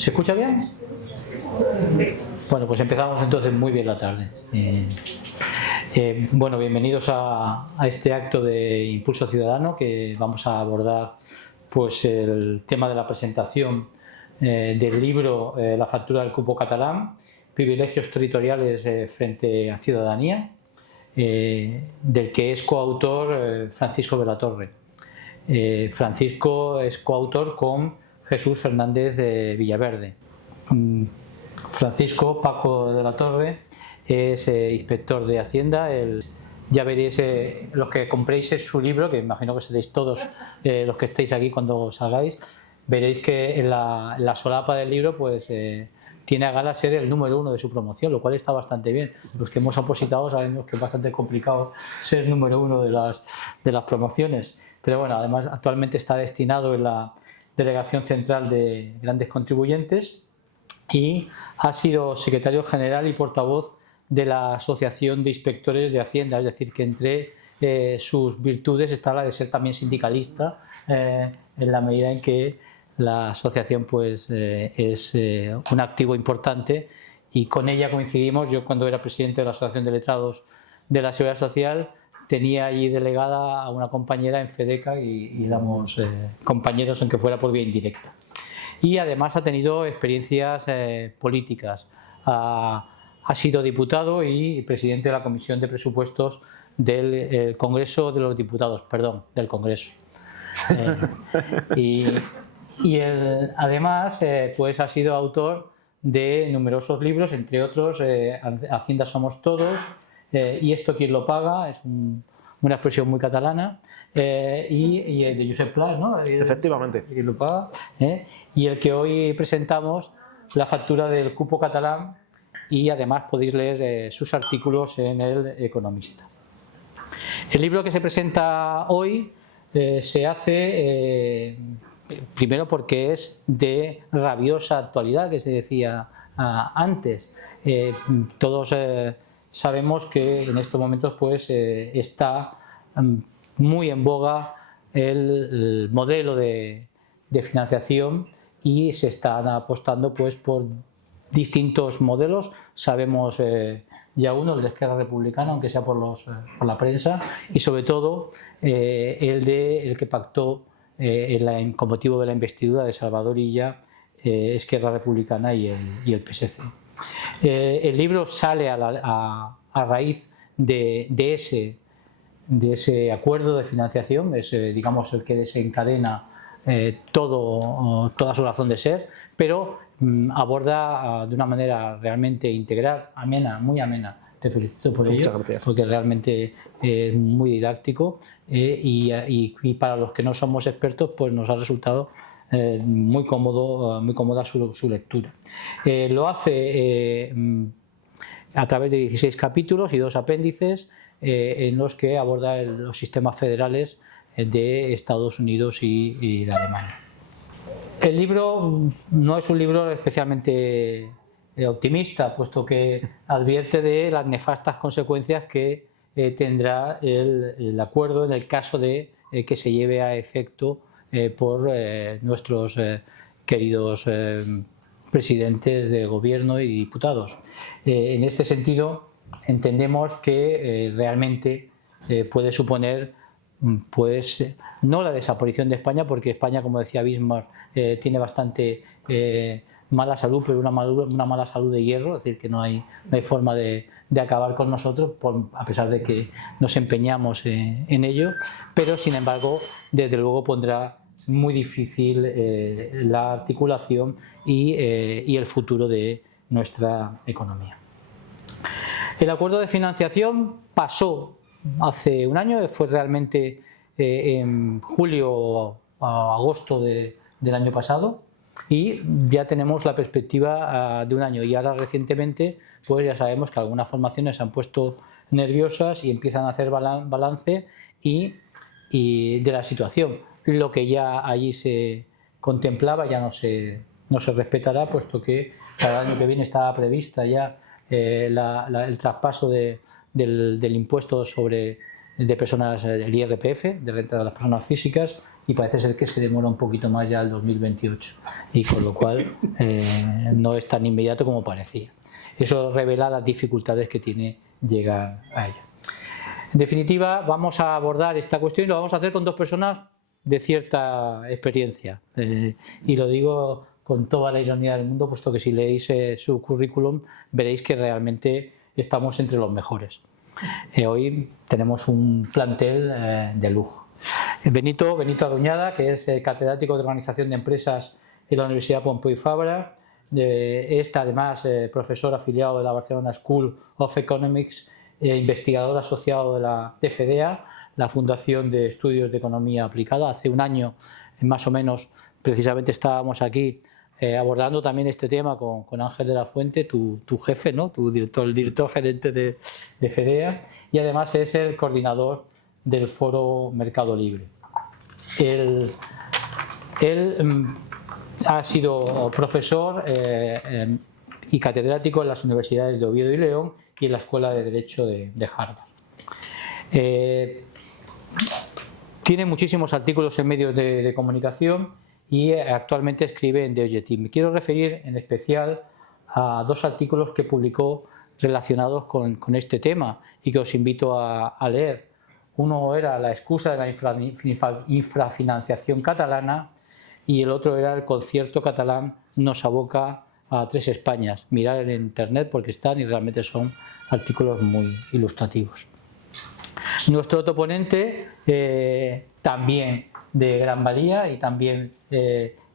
¿Se escucha bien? Bueno, pues empezamos entonces muy bien la tarde. Bueno, bienvenidos a este acto de Impulso Ciudadano, que vamos a abordar pues el tema de la presentación del libro La factura del cupo catalán, privilegios territoriales frente a ciudadanía, del que es coautor Francisco de la Torre. Francisco es coautor con Jesús Fernández de Villaverde. Francisco Paco de la Torre es inspector de Hacienda. Ya veréis, los que compréis su libro, que imagino que seréis todos los que estéis aquí cuando salgáis, veréis que en la solapa del libro pues tiene a gala ser el número 1 de su promoción, lo cual está bastante bien. Los que hemos opositado sabemos que es bastante complicado ser número 1 de las promociones, pero bueno, además actualmente está destinado en la Delegación Central de Grandes Contribuyentes y ha sido secretario general y portavoz de la Asociación de Inspectores de Hacienda, es decir, que entre sus virtudes está la de ser también sindicalista, en la medida en que la asociación pues es un activo importante, y con ella coincidimos. Yo, cuando era presidente de la Asociación de Letrados de la Seguridad Social, tenía allí delegada a una compañera en FEDECA y éramos compañeros, aunque fuera por vía indirecta. Y además ha tenido experiencias políticas. Ha sido diputado y presidente de la Comisión de Presupuestos del Congreso de los Diputados, perdón, del Congreso. Además, pues ha sido autor de numerosos libros, entre otros Hacienda somos todos, y esto quién lo paga, es una expresión muy catalana, y el de Josep Pla, ¿no? Efectivamente. ¿Quién lo paga? Y el que hoy presentamos, la factura del cupo catalán, y además podéis leer sus artículos en El Economista. El libro que se presenta hoy se hace primero porque es de rabiosa actualidad, que se decía antes. Todos sabemos que en estos momentos pues está muy en boga el modelo de financiación, y se están apostando pues por distintos modelos. Sabemos ya uno, el de Esquerra Republicana, aunque sea por la prensa, y sobre todo el que pactó con motivo de la investidura de Salvador Illa, Esquerra Republicana y el PSC. El libro sale a raíz de ese acuerdo de financiación, es digamos el que desencadena toda su razón de ser, pero aborda de una manera realmente integral, amena, muy amena. Te felicito por ello, porque realmente es muy didáctico, y para los que no somos expertos pues nos ha resultado muy cómoda su lectura. Lo hace a través de 16 capítulos y 2 apéndices en los que aborda los sistemas federales de Estados Unidos y de Alemania. El libro no es un libro especialmente optimista, puesto que advierte de las nefastas consecuencias que tendrá el acuerdo en el caso de que se lleve a efecto por nuestros queridos presidentes de gobierno y diputados. En este sentido, entendemos que realmente puede suponer pues no la desaparición de España, porque España, como decía Bismarck, tiene bastante mala salud, pero una mala salud de hierro, es decir, que no hay forma de acabar con nosotros, a pesar de que nos empeñamos en ello, pero sin embargo, desde luego pondrá muy difícil la articulación y el futuro de nuestra economía. El acuerdo de financiación pasó hace un año, fue realmente en julio a agosto del año pasado, y ya tenemos la perspectiva de un año, y ahora recientemente pues ya sabemos que algunas formaciones se han puesto nerviosas y empiezan a hacer balance y de la situación. Lo que ya allí se contemplaba ya no se respetará, puesto que para el año que viene estaba prevista ya el traspaso del impuesto de personas, el IRPF, de renta de las personas físicas, y parece ser que se demora un poquito más ya el 2028, y con lo cual no es tan inmediato como parecía. Eso revela las dificultades que tiene llegar a ello. En definitiva, vamos a abordar esta cuestión y lo vamos a hacer con dos personas de cierta experiencia, y lo digo con toda la ironía del mundo, puesto que si leéis su currículum veréis que realmente estamos entre los mejores. Hoy tenemos un plantel de lujo. Benito Aduñada, que es catedrático de Organización de Empresas en la Universidad Pompeu Fabra, es además profesor afiliado de la Barcelona School of Economics, investigador asociado de la FEDEA, la Fundación de Estudios de Economía Aplicada. Hace un año, más o menos, precisamente estábamos aquí abordando también este tema con Ángel de la Fuente, tu jefe, ¿no? El director gerente de FEDEA, y además es el coordinador del Foro Mercado Libre. Él ha sido profesor y catedrático en las universidades de Oviedo y León y en la Escuela de Derecho de Harvard. Tiene muchísimos artículos en medios de comunicación y actualmente escribe en The Objective. Me quiero referir en especial a dos artículos que publicó relacionados con este tema y que os invito a leer. Uno era la excusa de la infrafinanciación catalana y el otro era el concierto catalán nos aboca a 3 Españas. Mirad en internet porque están y realmente son artículos muy ilustrativos. Nuestro otro ponente, también de gran valía y también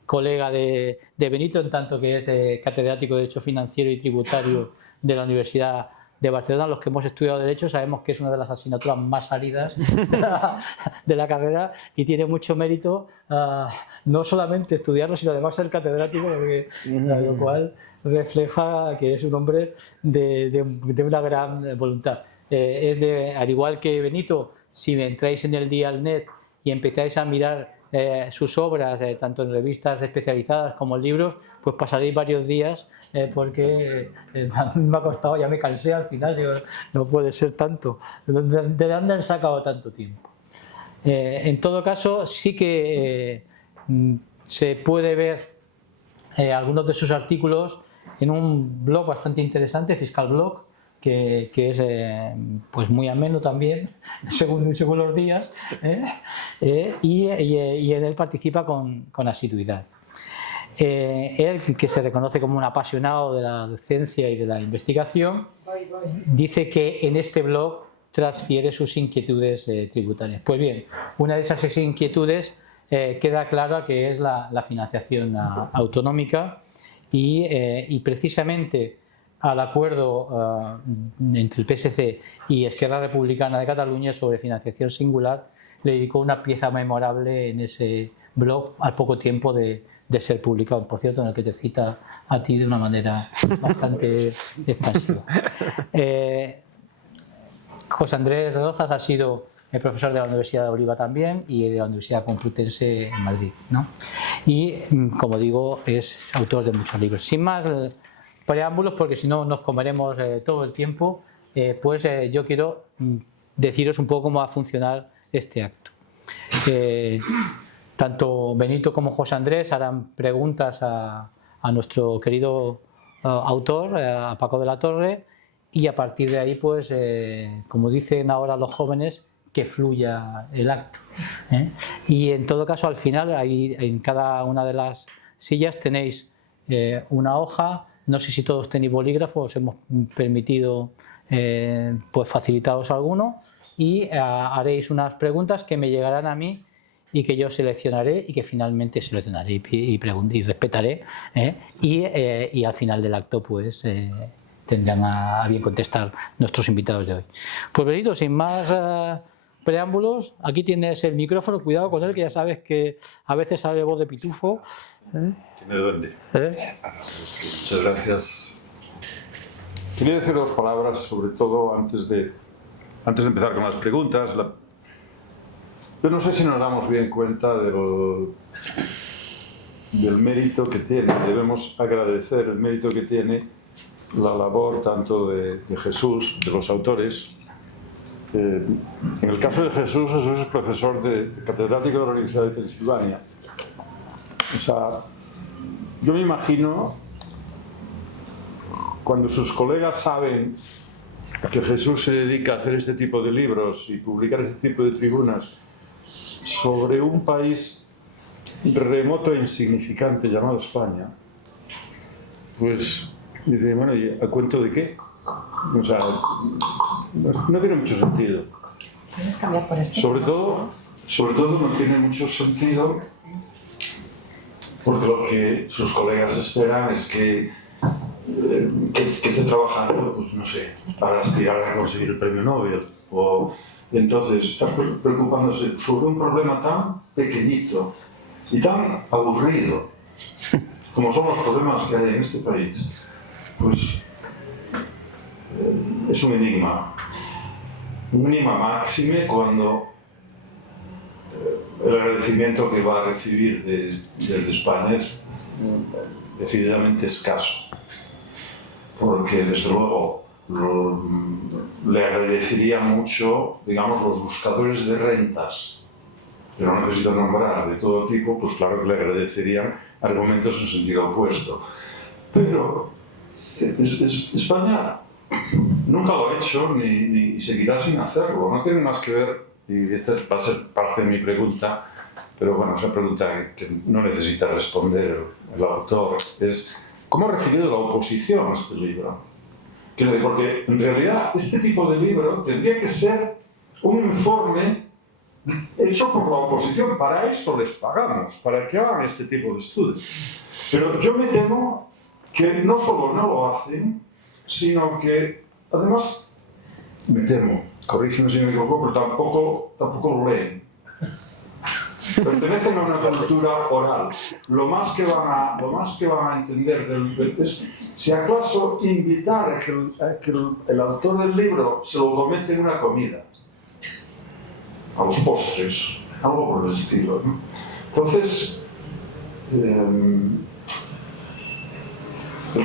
colega de Benito, en tanto que es catedrático de Derecho Financiero y Tributario de la Universidad de Barcelona. Los que hemos estudiado Derecho sabemos que es una de las asignaturas más áridas de la carrera y tiene mucho mérito no solamente estudiarlo, sino además ser catedrático, porque, lo cual refleja que es un hombre de una gran voluntad. Al igual que Benito, si entráis en el Dialnet y empezáis a mirar sus obras, tanto en revistas especializadas como en libros, pues pasaréis varios días porque me ha costado, ya me cansé al final, digo, no puede ser tanto. ¿De dónde han sacado tanto tiempo? En todo caso, sí que se puede ver algunos de sus artículos en un blog bastante interesante, Fiscal Blog, que es pues muy ameno también, según los días, y en él participa con asiduidad. Él, que se reconoce como un apasionado de la docencia y de la investigación, dice que en este blog transfiere sus inquietudes tributarias. Pues bien, una de esas inquietudes queda clara que es la financiación autonómica y precisamente al acuerdo entre el PSC y Esquerra Republicana de Cataluña sobre financiación singular le dedicó una pieza memorable en ese blog al poco tiempo de ser publicado, por cierto, en el que te cita a ti de una manera bastante expansiva. José Andrés Redozas ha sido profesor de la Universidad de Oliva también y de la Universidad Complutense en Madrid, ¿no? Y, como digo, es autor de muchos libros. Sin más preámbulos, porque si no nos comeremos todo el tiempo, pues yo quiero deciros un poco cómo va a funcionar este acto. Tanto Benito como José Andrés harán preguntas a nuestro querido autor, a Paco de la Torre, y a partir de ahí, pues, como dicen ahora los jóvenes, que fluya el acto. Y en todo caso, al final, ahí, en cada una de las sillas tenéis una hoja. No sé si todos tenéis bolígrafos, os hemos permitido pues facilitaros alguno, y haréis unas preguntas que me llegarán a mí y que yo seleccionaré y que finalmente seleccionaré y respetaré, y al final del acto pues tendrán a bien contestar nuestros invitados de hoy. Pues Benito, sin más preámbulos, aquí tienes el micrófono, cuidado con él, que ya sabes que a veces sale voz de pitufo. Que me duende. Muchas gracias. Quería decir 2 palabras, sobre todo antes de empezar con las preguntas. Yo no sé si nos damos bien cuenta del mérito que tiene. Debemos agradecer el mérito que tiene la labor tanto de Jesús, de los autores, En el caso de Jesús es profesor catedrático de la Universidad de Pensilvania. O sea, yo me imagino cuando sus colegas saben que Jesús se dedica a hacer este tipo de libros y publicar este tipo de tribunas sobre un país remoto e insignificante llamado España, pues dice, bueno, ¿y a cuento de qué? O sea, no tiene mucho sentido. ¿Puedes cambiar por esto? Sobre todo no tiene mucho sentido porque lo que sus colegas esperan es que esté trabajando, pues no sé, para aspirar a conseguir el premio Nobel. O entonces está preocupándose sobre un problema tan pequeñito y tan aburrido como son los problemas que hay en este país. Pues es un enigma máxime cuando el agradecimiento que va a recibir desde España es decididamente escaso, porque desde luego le agradecería mucho, digamos, los buscadores de rentas, que no necesito nombrar de todo tipo, pues claro que le agradecerían argumentos en sentido opuesto. Pero España nunca lo ha hecho ni seguirá sin hacerlo. No tiene más que ver, y esta va a ser parte de mi pregunta, pero bueno, es una pregunta que no necesita responder el autor, es ¿cómo ha recibido la oposición a este libro? Porque en realidad este tipo de libro tendría que ser un informe hecho por la oposición. Para eso les pagamos, para que hagan este tipo de estudios. Pero yo me temo que no solo no lo hacen, sino que además, me temo, corrígeme si me equivoco, pero tampoco lo leen. Pertenecen a una cultura oral. Lo más que van a entender es, si acaso, invitar a que el autor del libro se lo comente en una comida, a los postres, algo por el estilo, ¿no? Entonces, el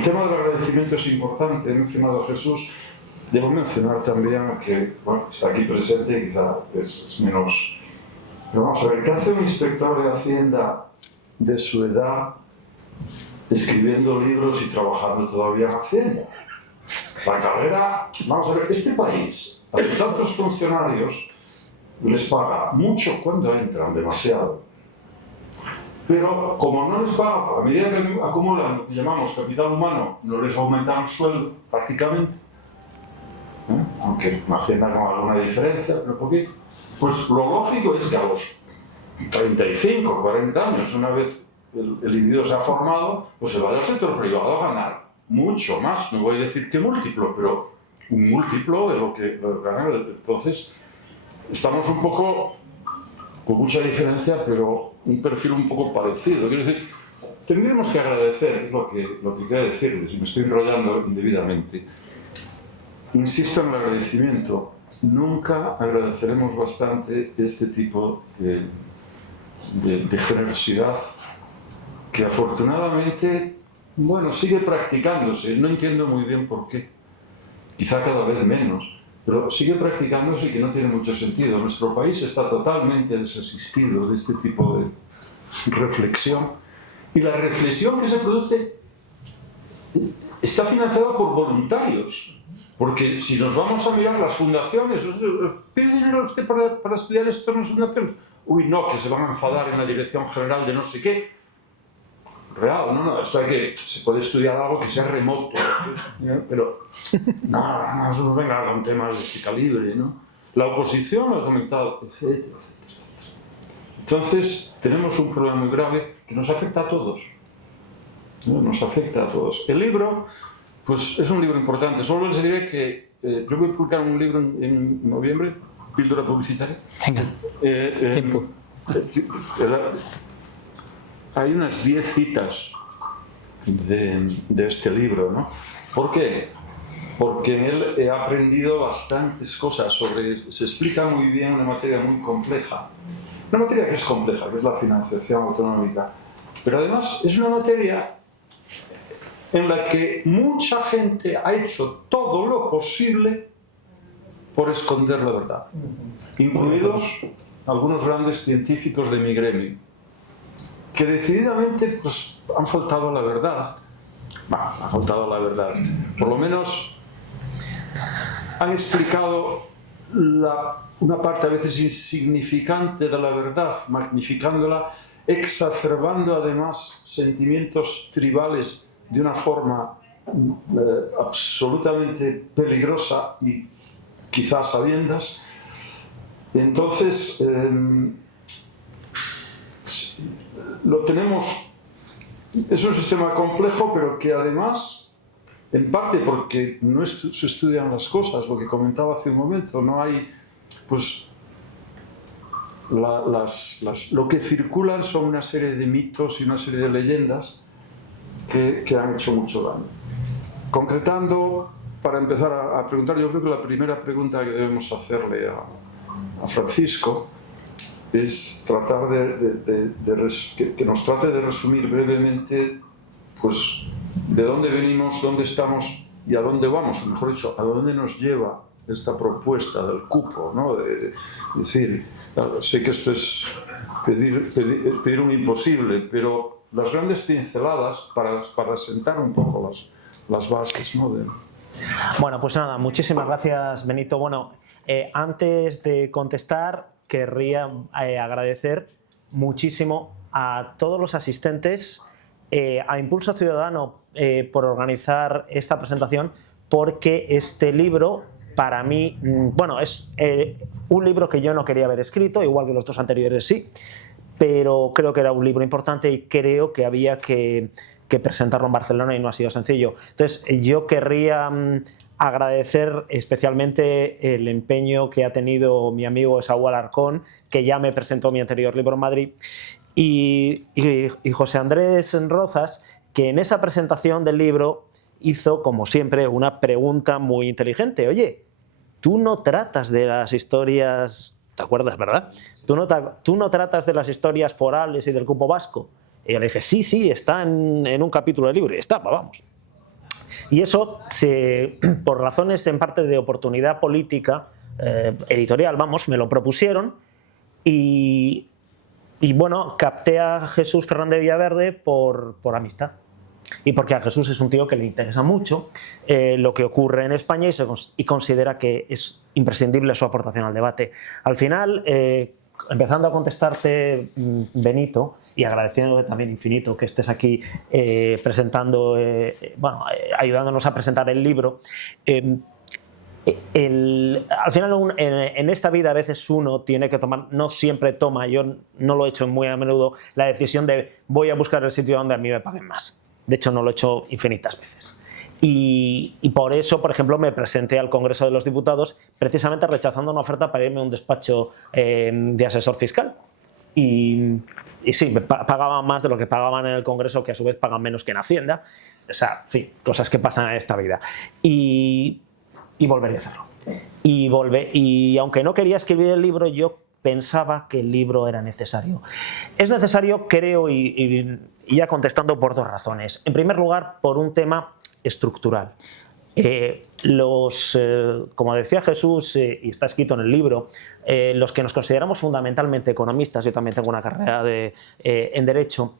tema del agradecimiento es importante. He mencionado a Jesús. Debo mencionar también que, bueno, está aquí presente y quizá es menos. Pero vamos a ver, ¿qué hace un inspector de Hacienda de su edad escribiendo libros y trabajando todavía en Hacienda? La carrera, vamos a ver, este país, a sus altos funcionarios les paga mucho cuando entran, demasiado. Pero como no les paga, a medida que acumulan lo que llamamos capital humano, no les aumentan sueldo prácticamente, aunque en Hacienda con alguna diferencia, pero poquito. Pues lo lógico es que a los 35, 40 años, una vez el individuo se ha formado, pues se va del sector privado a ganar mucho más. No voy a decir que múltiplo, pero un múltiplo de lo que gana. Entonces, estamos un poco, con mucha diferencia, pero un perfil un poco parecido. Quiero decir, tendríamos que agradecer, es lo que quiero decirles, y me estoy enrollando indebidamente. Insisto en el agradecimiento. Nunca agradeceremos bastante este tipo de generosidad que afortunadamente, bueno, sigue practicándose. No entiendo muy bien por qué. Quizá cada vez menos. Pero sigue practicándose y que no tiene mucho sentido. Nuestro país está totalmente desasistido de este tipo de reflexión. Y la reflexión que se produce está financiada por voluntarios. Porque si nos vamos a mirar las fundaciones, ¿pide dinero usted para estudiar esto en las fundaciones? Uy, no, que se van a enfadar en la dirección general de no sé qué. Real, no, esto se puede estudiar algo que sea remoto, pero no nos venga con temas de este calibre, ¿no? La oposición lo ha comentado, etcétera. Entonces, tenemos un problema muy grave que nos afecta a todos. ¿No? Nos afecta a todos. El libro, pues es un libro importante. Solo les diré que yo voy a publicar un libro en noviembre, píldora publicitaria. Venga, tiempo. Hay unas 10 citas de este libro, ¿no? ¿Por qué? Porque en él he aprendido bastantes cosas se explica muy bien una materia muy compleja. Una materia que es compleja, que es la financiación autonómica. Pero además es una materia en la que mucha gente ha hecho todo lo posible por esconder la verdad, incluidos algunos grandes científicos de mi gremio, que decididamente pues, han faltado a la verdad. Han faltado a la verdad. Por lo menos han explicado una parte a veces insignificante de la verdad, magnificándola, exacerbando además sentimientos tribales de una forma absolutamente peligrosa y quizás a sabiendas. Entonces, lo tenemos, es un sistema complejo, pero que además, en parte porque no se estudian las cosas, lo que comentaba hace un momento, no hay, pues, lo que circulan son una serie de mitos y una serie de leyendas que han hecho mucho daño. Concretando, para empezar a preguntar, yo creo que la primera pregunta que debemos hacerle a Francisco es tratar que nos trate de resumir brevemente pues, de dónde venimos, dónde estamos y a dónde vamos, o mejor dicho, a dónde nos lleva esta propuesta del cupo, ¿no? Es decir, sé que esto es pedir un imposible, pero las grandes pinceladas para sentar un poco las bases, ¿no? Bueno, pues nada, muchísimas gracias, Benito. Bueno, antes de contestar, querría agradecer muchísimo a todos los asistentes, a Impulso Ciudadano por organizar esta presentación, porque este libro, para mí, bueno, es un libro que yo no quería haber escrito, igual que los dos anteriores sí, pero creo que era un libro importante y creo que había que presentarlo en Barcelona y no ha sido sencillo. Entonces, yo querría agradecer especialmente el empeño que ha tenido mi amigo Esaú Alarcón, que ya me presentó mi anterior libro en Madrid, y José Andrés Rozas, que en esa presentación del libro hizo, como siempre, una pregunta muy inteligente. Oye, tú no tratas de las historias, ¿te acuerdas, verdad? Tú no tratas de las historias forales y del cupo vasco. Y yo le dije, sí, está en un capítulo del libro, y está, vamos. Y eso, por razones en parte de oportunidad política, editorial, vamos, me lo propusieron y bueno, capté a Jesús Fernández Villaverde por amistad. Y porque a Jesús es un tío que le interesa mucho lo que ocurre en España y considera que es imprescindible su aportación al debate. Al final, empezando a contestarte, Benito, y agradeciéndote también infinito que estés aquí presentando, bueno, ayudándonos a presentar el libro. Al final, en esta vida a veces uno tiene que tomar, no siempre toma, yo no lo he hecho muy a menudo, la decisión de voy a buscar el sitio donde a mí me paguen más. De hecho, no lo he hecho infinitas veces. Y por eso, por ejemplo, me presenté al Congreso de los Diputados precisamente rechazando una oferta para irme a un despacho de asesor fiscal. Y sí, pagaban más de lo que pagaban en el Congreso, que a su vez pagan menos que en Hacienda. O sea, en fin, cosas que pasan en esta vida. Y volvería a hacerlo. Y aunque no quería escribir el libro, yo pensaba que el libro era necesario. Es necesario, creo, y ya contestando por dos razones. En primer lugar, por un tema estructural. Como decía Jesús, y está escrito en el libro, los que nos consideramos fundamentalmente economistas, yo también tengo una carrera en Derecho,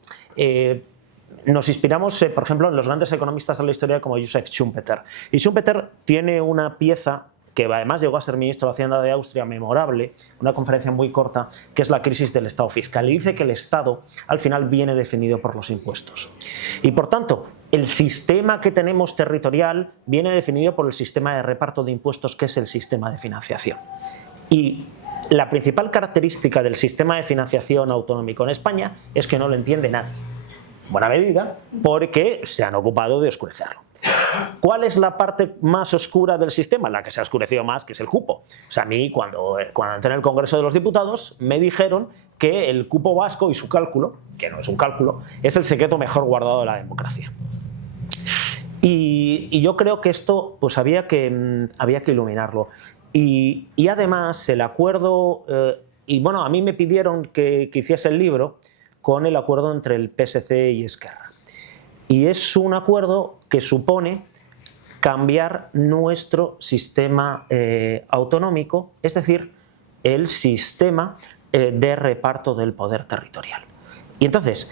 nos inspiramos, por ejemplo, en los grandes economistas de la historia como Joseph Schumpeter. Y Schumpeter tiene una pieza que además llegó a ser ministro de Hacienda de Austria, memorable, una conferencia muy corta, que es la crisis del Estado fiscal. Y dice que el Estado, al final, viene definido por los impuestos. Y, por tanto, el sistema que tenemos territorial viene definido por el sistema de reparto de impuestos, que es el sistema de financiación. Y la principal característica del sistema de financiación autonómico en España es que no lo entiende nadie. En buena medida, porque se han ocupado de oscurecerlo. ¿Cuál es la parte más oscura del sistema? La que se ha oscurecido más, que es el cupo. O sea, a mí, cuando entré en el Congreso de los Diputados, me dijeron que el cupo vasco y su cálculo, que no es un cálculo, es el secreto mejor guardado de la democracia. Y yo creo que esto pues había que iluminarlo. Y además, el acuerdo... y bueno, a mí me pidieron que hiciese el libro con el acuerdo entre el PSC y Esquerra. Y es un acuerdo que supone cambiar nuestro sistema autonómico, es decir, el sistema de reparto del poder territorial. Y entonces,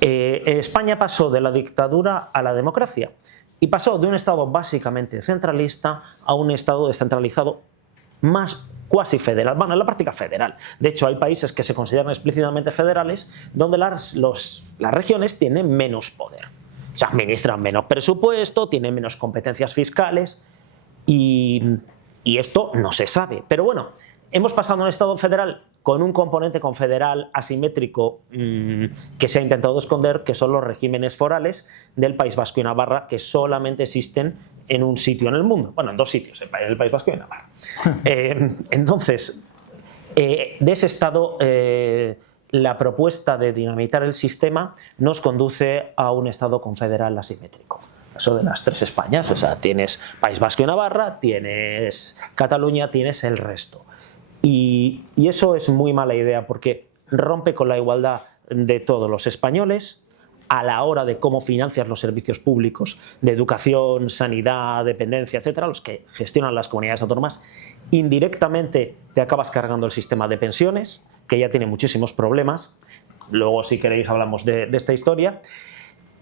España pasó de la dictadura a la democracia y pasó de un Estado básicamente centralista a un Estado descentralizado más cuasi federal, bueno, en la práctica federal. De hecho, hay países que se consideran explícitamente federales donde las regiones tienen menos poder. Se administran menos presupuesto, tienen menos competencias fiscales y esto no se sabe. Pero bueno, hemos pasado a un Estado federal con un componente confederal asimétrico que se ha intentado esconder, que son los regímenes forales del País Vasco y Navarra, que solamente existen en un sitio en el mundo. Bueno, en 2 sitios, en el País Vasco y Navarra. Entonces, de ese Estado, la propuesta de dinamitar el sistema nos conduce a un Estado confederal asimétrico. Eso de las 3 Españas, o sea, tienes País Vasco y Navarra, tienes Cataluña, tienes el resto. Y eso es muy mala idea porque rompe con la igualdad de todos los españoles a la hora de cómo financias los servicios públicos de educación, sanidad, dependencia, etcétera, los que gestionan las comunidades autónomas. Indirectamente te acabas cargando el sistema de pensiones, que ya tiene muchísimos problemas. Luego, si queréis, hablamos de esta historia.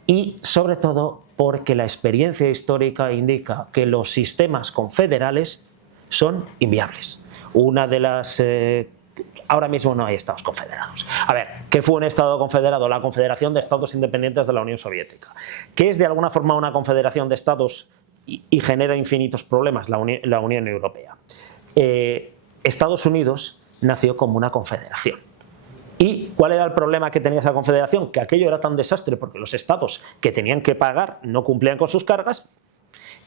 Y sobre todo porque la experiencia histórica indica que los sistemas confederales son inviables. Una de las... ahora mismo no hay estados confederados. A ver, ¿qué fue un estado confederado? La Confederación de Estados Independientes de la Unión Soviética. ¿Qué es de alguna forma una confederación de estados y genera infinitos problemas? La Unión Europea. Estados Unidos nació como una confederación. ¿Y cuál era el problema que tenía esa confederación? Que aquello era tan desastre porque los estados que tenían que pagar no cumplían con sus cargas.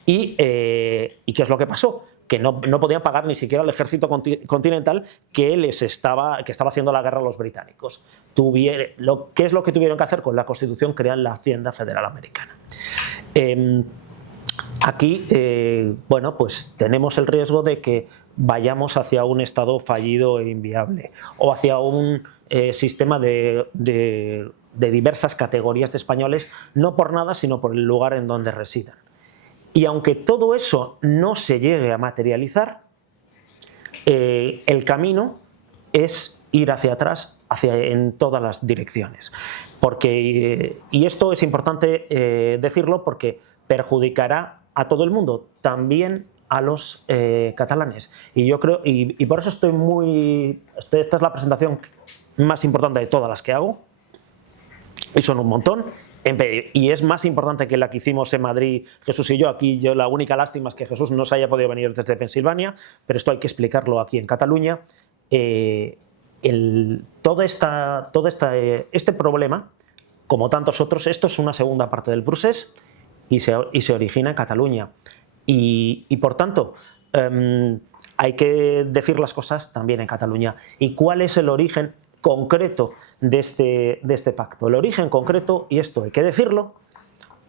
¿Y qué es lo que pasó? Que no podían pagar ni siquiera el ejército continental que estaba haciendo la guerra a los británicos. ¿Qué es lo que tuvieron que hacer? Con la Constitución crean la Hacienda Federal Americana. Aquí, bueno, pues tenemos el riesgo de que vayamos hacia un Estado fallido e inviable o hacia un sistema de diversas categorías de españoles, no por nada, sino por el lugar en donde residan. Y aunque todo eso no se llegue a materializar, el camino es ir hacia atrás, en todas las direcciones. Y esto es importante decirlo porque perjudicará a todo el mundo, también a los catalanes. Y yo creo, y por eso esta es la presentación más importante de todas las que hago, y son un montón. Y es más importante que la que hicimos en Madrid, Jesús y yo. Aquí la única lástima es que Jesús no se haya podido venir desde Pensilvania, pero esto hay que explicarlo aquí en Cataluña. Este problema, como tantos otros, esto es una segunda parte del procés y se origina en Cataluña. Y por tanto, hay que decir las cosas también en Cataluña. ¿Y cuál es el origen concreto de este pacto? El origen concreto, y esto hay que decirlo,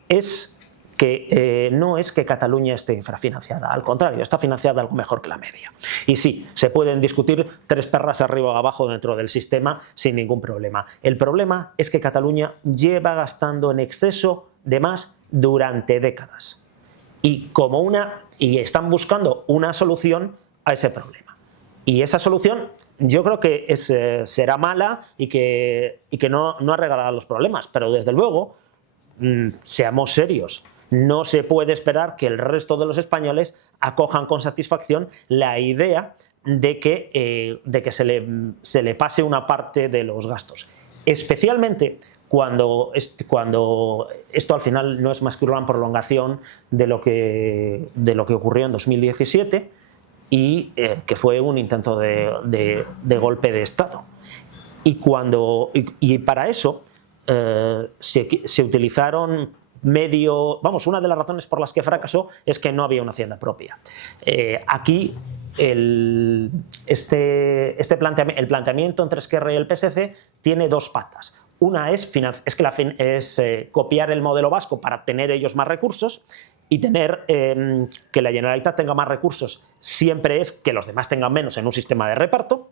es que no es que Cataluña esté infrafinanciada, al contrario, está financiada algo mejor que la media. Y sí, se pueden discutir 3 perras arriba o abajo dentro del sistema sin ningún problema. El problema es que Cataluña lleva gastando en exceso de más durante décadas. Y están buscando una solución a ese problema. Y esa solución yo creo que será mala y que no arreglará los problemas, pero desde luego, seamos serios, no se puede esperar que el resto de los españoles acojan con satisfacción la idea de que se le pase una parte de los gastos, especialmente cuando esto al final no es más que una prolongación de lo que ocurrió en 2017 y que fue un intento de golpe de Estado. Y para eso se utilizaron una de las razones por las que fracasó es que no había una hacienda propia. Aquí el planteamiento entre Esquerra y el PSC tiene 2 patas. Una es copiar el modelo vasco para tener ellos más recursos y tener que la Generalitat tenga más recursos siempre es que los demás tengan menos en un sistema de reparto.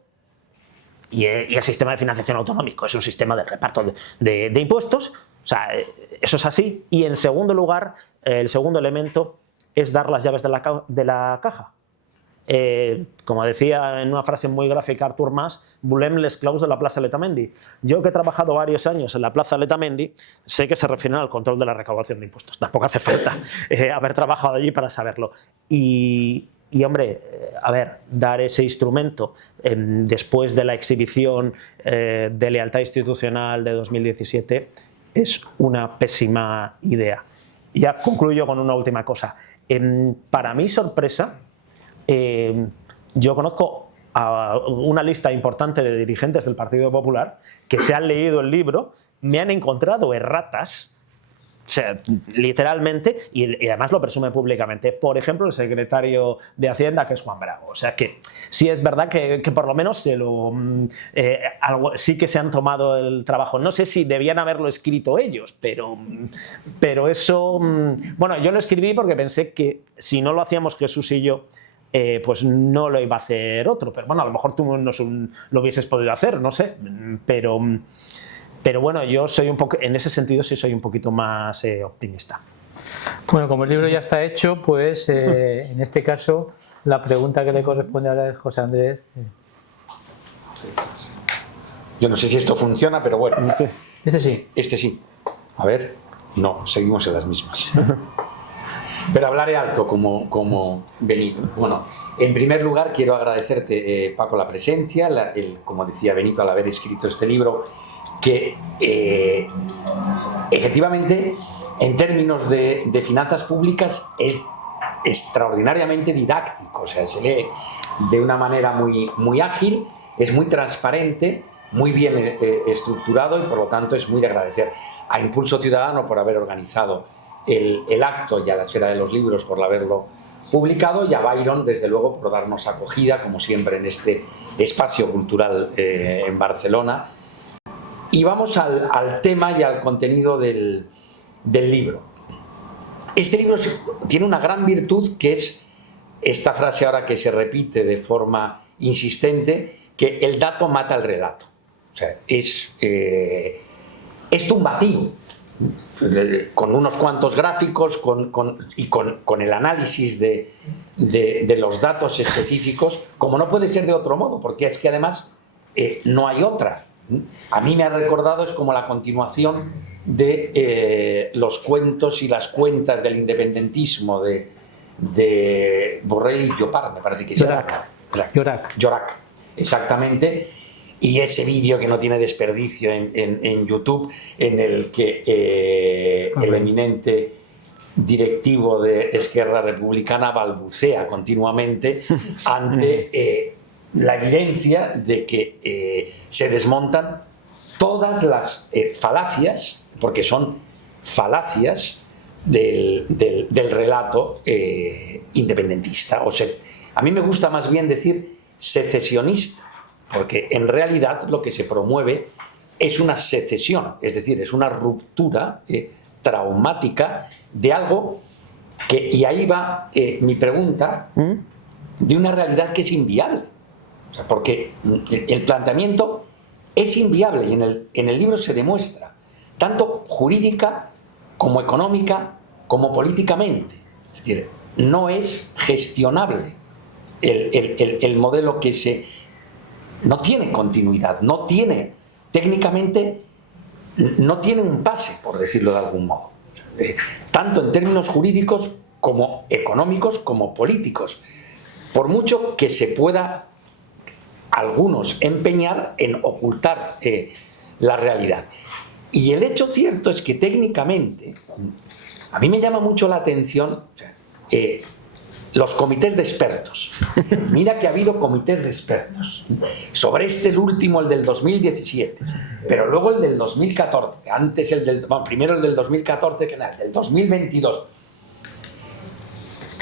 Y el sistema de financiación autonómico es un sistema de reparto de impuestos. O sea, eso es así. Y en segundo lugar, el segundo elemento es dar las llaves de la caja. Como decía en una frase muy gráfica Artur Mas, volem les claus de la Plaza Letamendi. Yo que he trabajado varios años en la Plaza Letamendi, sé que se refieren al control de la recaudación de impuestos. Tampoco hace falta haber trabajado allí para saberlo. Y hombre, a ver, dar ese instrumento después de la exhibición de lealtad institucional de 2017 es una pésima idea. Ya concluyo con una última cosa. Para mi sorpresa, yo conozco a una lista importante de dirigentes del Partido Popular que se han leído el libro, me han encontrado erratas, o sea, literalmente, y además lo presume públicamente. Por ejemplo, el secretario de Hacienda, que es Juan Bravo. O sea que sí es verdad que por lo menos sí que se han tomado el trabajo. No sé si debían haberlo escrito ellos, pero eso... Bueno, yo lo escribí porque pensé que si no lo hacíamos Jesús y yo, pues no lo iba a hacer otro. Pero bueno, a lo mejor tú no lo hubieses podido hacer, no sé. Pero bueno, yo soy un poco, en ese sentido sí soy un poquito más optimista. Bueno, como el libro ya está hecho, pues en este caso la pregunta que le corresponde ahora es José Andrés. Yo no sé si esto funciona, pero bueno. Este sí. Este sí. A ver, no, seguimos en las mismas. Pero hablaré alto como Benito. Bueno, en primer lugar quiero agradecerte, Paco, la presencia, como decía Benito, al haber escrito este libro, que efectivamente en términos de finanzas públicas es extraordinariamente didáctico, o sea, se lee de una manera muy ágil, es muy transparente, muy bien estructurado y por lo tanto es muy de agradecer a Impulso Ciudadano por haber organizado el acto y a la Esfera de los Libros por haberlo publicado y a Byron desde luego por darnos acogida como siempre en este espacio cultural en Barcelona. Y vamos al tema y al contenido del libro. Este libro tiene una gran virtud que es esta frase ahora que se repite de forma insistente, que el dato mata el relato. O sea, es tumbativo, con unos cuantos gráficos y con el análisis de los datos específicos, como no puede ser de otro modo, porque es que además no hay otra. A mí me ha recordado, es como la continuación de los cuentos y las cuentas del independentismo de Borrell y Llopart, me parece que es Llorac, exactamente. Y ese vídeo que no tiene desperdicio en YouTube, en el que el eminente directivo de Esquerra Republicana balbucea continuamente ante la evidencia de que se desmontan todas las falacias, porque son falacias del relato independentista. A mí me gusta más bien decir secesionista, porque en realidad lo que se promueve es una secesión, es decir, es una ruptura traumática de algo que, y ahí va mi pregunta, de una realidad que es inviable. O sea, porque el planteamiento es inviable y en el libro se demuestra, tanto jurídica como económica como políticamente. Es decir, no es gestionable el modelo que no tiene continuidad, no tiene, técnicamente, no tiene un pase, por decirlo de algún modo. Tanto en términos jurídicos como económicos como políticos. Por mucho que se pueda algunos empeñar en ocultar la realidad. Y el hecho cierto es que técnicamente, a mí me llama mucho la atención los comités de expertos. Mira que ha habido comités de expertos. Sobre el último, el del 2017, pero luego el del 2014, antes primero el del 2014 que el del 2022.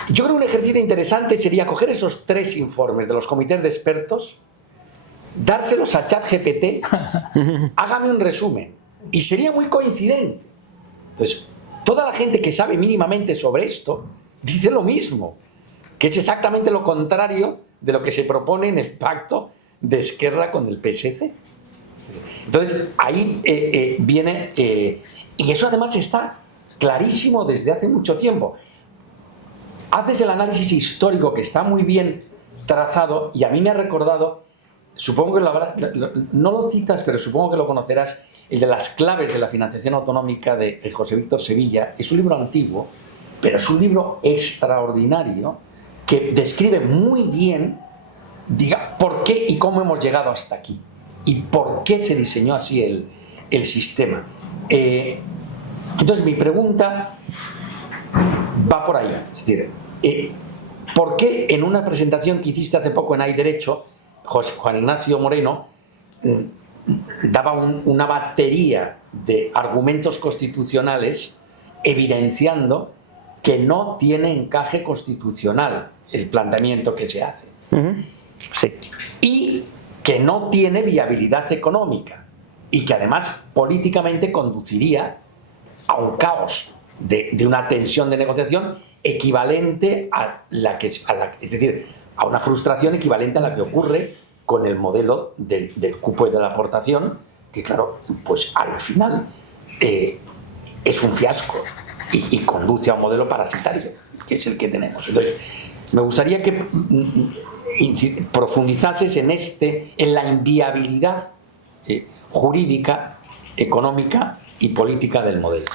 Yo creo que un ejercicio interesante sería coger esos 3 informes de los comités de expertos, dárselos a ChatGPT, hágame un resumen, y sería muy coincidente. Entonces, toda la gente que sabe mínimamente sobre esto dice lo mismo, que es exactamente lo contrario de lo que se propone en el pacto de Esquerra con el PSC. Entonces, ahí viene, y eso además está clarísimo desde hace mucho tiempo. haces el análisis histórico que está muy bien trazado y a mí me ha recordado, supongo que no lo citas, pero supongo que lo conocerás, el de las claves de la financiación autonómica de José Víctor Sevilla. Es un libro antiguo, pero es un libro extraordinario que describe muy bien por qué y cómo hemos llegado hasta aquí y por qué se diseñó así el sistema. Entonces mi pregunta va por ahí, es decir, ¿por qué en una presentación que hiciste hace poco en Hay Derecho, Juan Ignacio Moreno daba una batería de argumentos constitucionales evidenciando que no tiene encaje constitucional el planteamiento que se hace? Sí. Y que no tiene viabilidad económica y que además políticamente conduciría a un caos de una tensión de negociación equivalente a la que, es decir, a una frustración equivalente a la que ocurre con el modelo del cupo y de la aportación, que claro, pues al final es un fiasco y conduce a un modelo parasitario, que es el que tenemos. Entonces, me gustaría que profundizases en la inviabilidad jurídica, económica y política del modelo.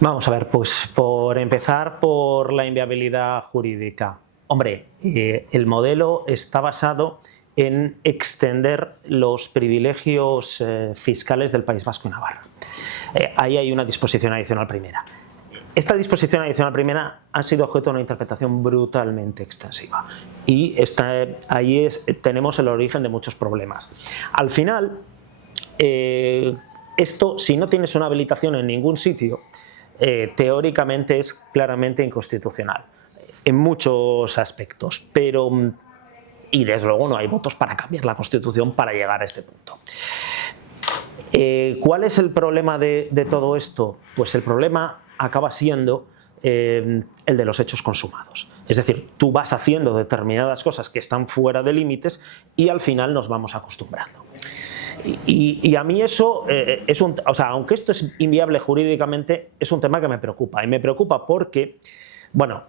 Vamos a ver, pues por empezar por la inviabilidad jurídica. Hombre, el modelo está basado en extender los privilegios fiscales del País Vasco y Navarra. Ahí hay una disposición adicional primera. Esta disposición adicional primera ha sido objeto de una interpretación brutalmente extensiva y ahí tenemos el origen de muchos problemas. Al final, esto, si no tienes una habilitación en ningún sitio, teóricamente es claramente inconstitucional en muchos aspectos, pero y desde luego no hay votos para cambiar la Constitución para llegar a este punto. ¿Cuál es el problema de todo esto? Pues el problema acaba siendo el de los hechos consumados. Es decir, tú vas haciendo determinadas cosas que están fuera de límites y al final nos vamos acostumbrando. Y a mí eso aunque esto es inviable jurídicamente, es un tema que me preocupa. Y me preocupa porque, bueno,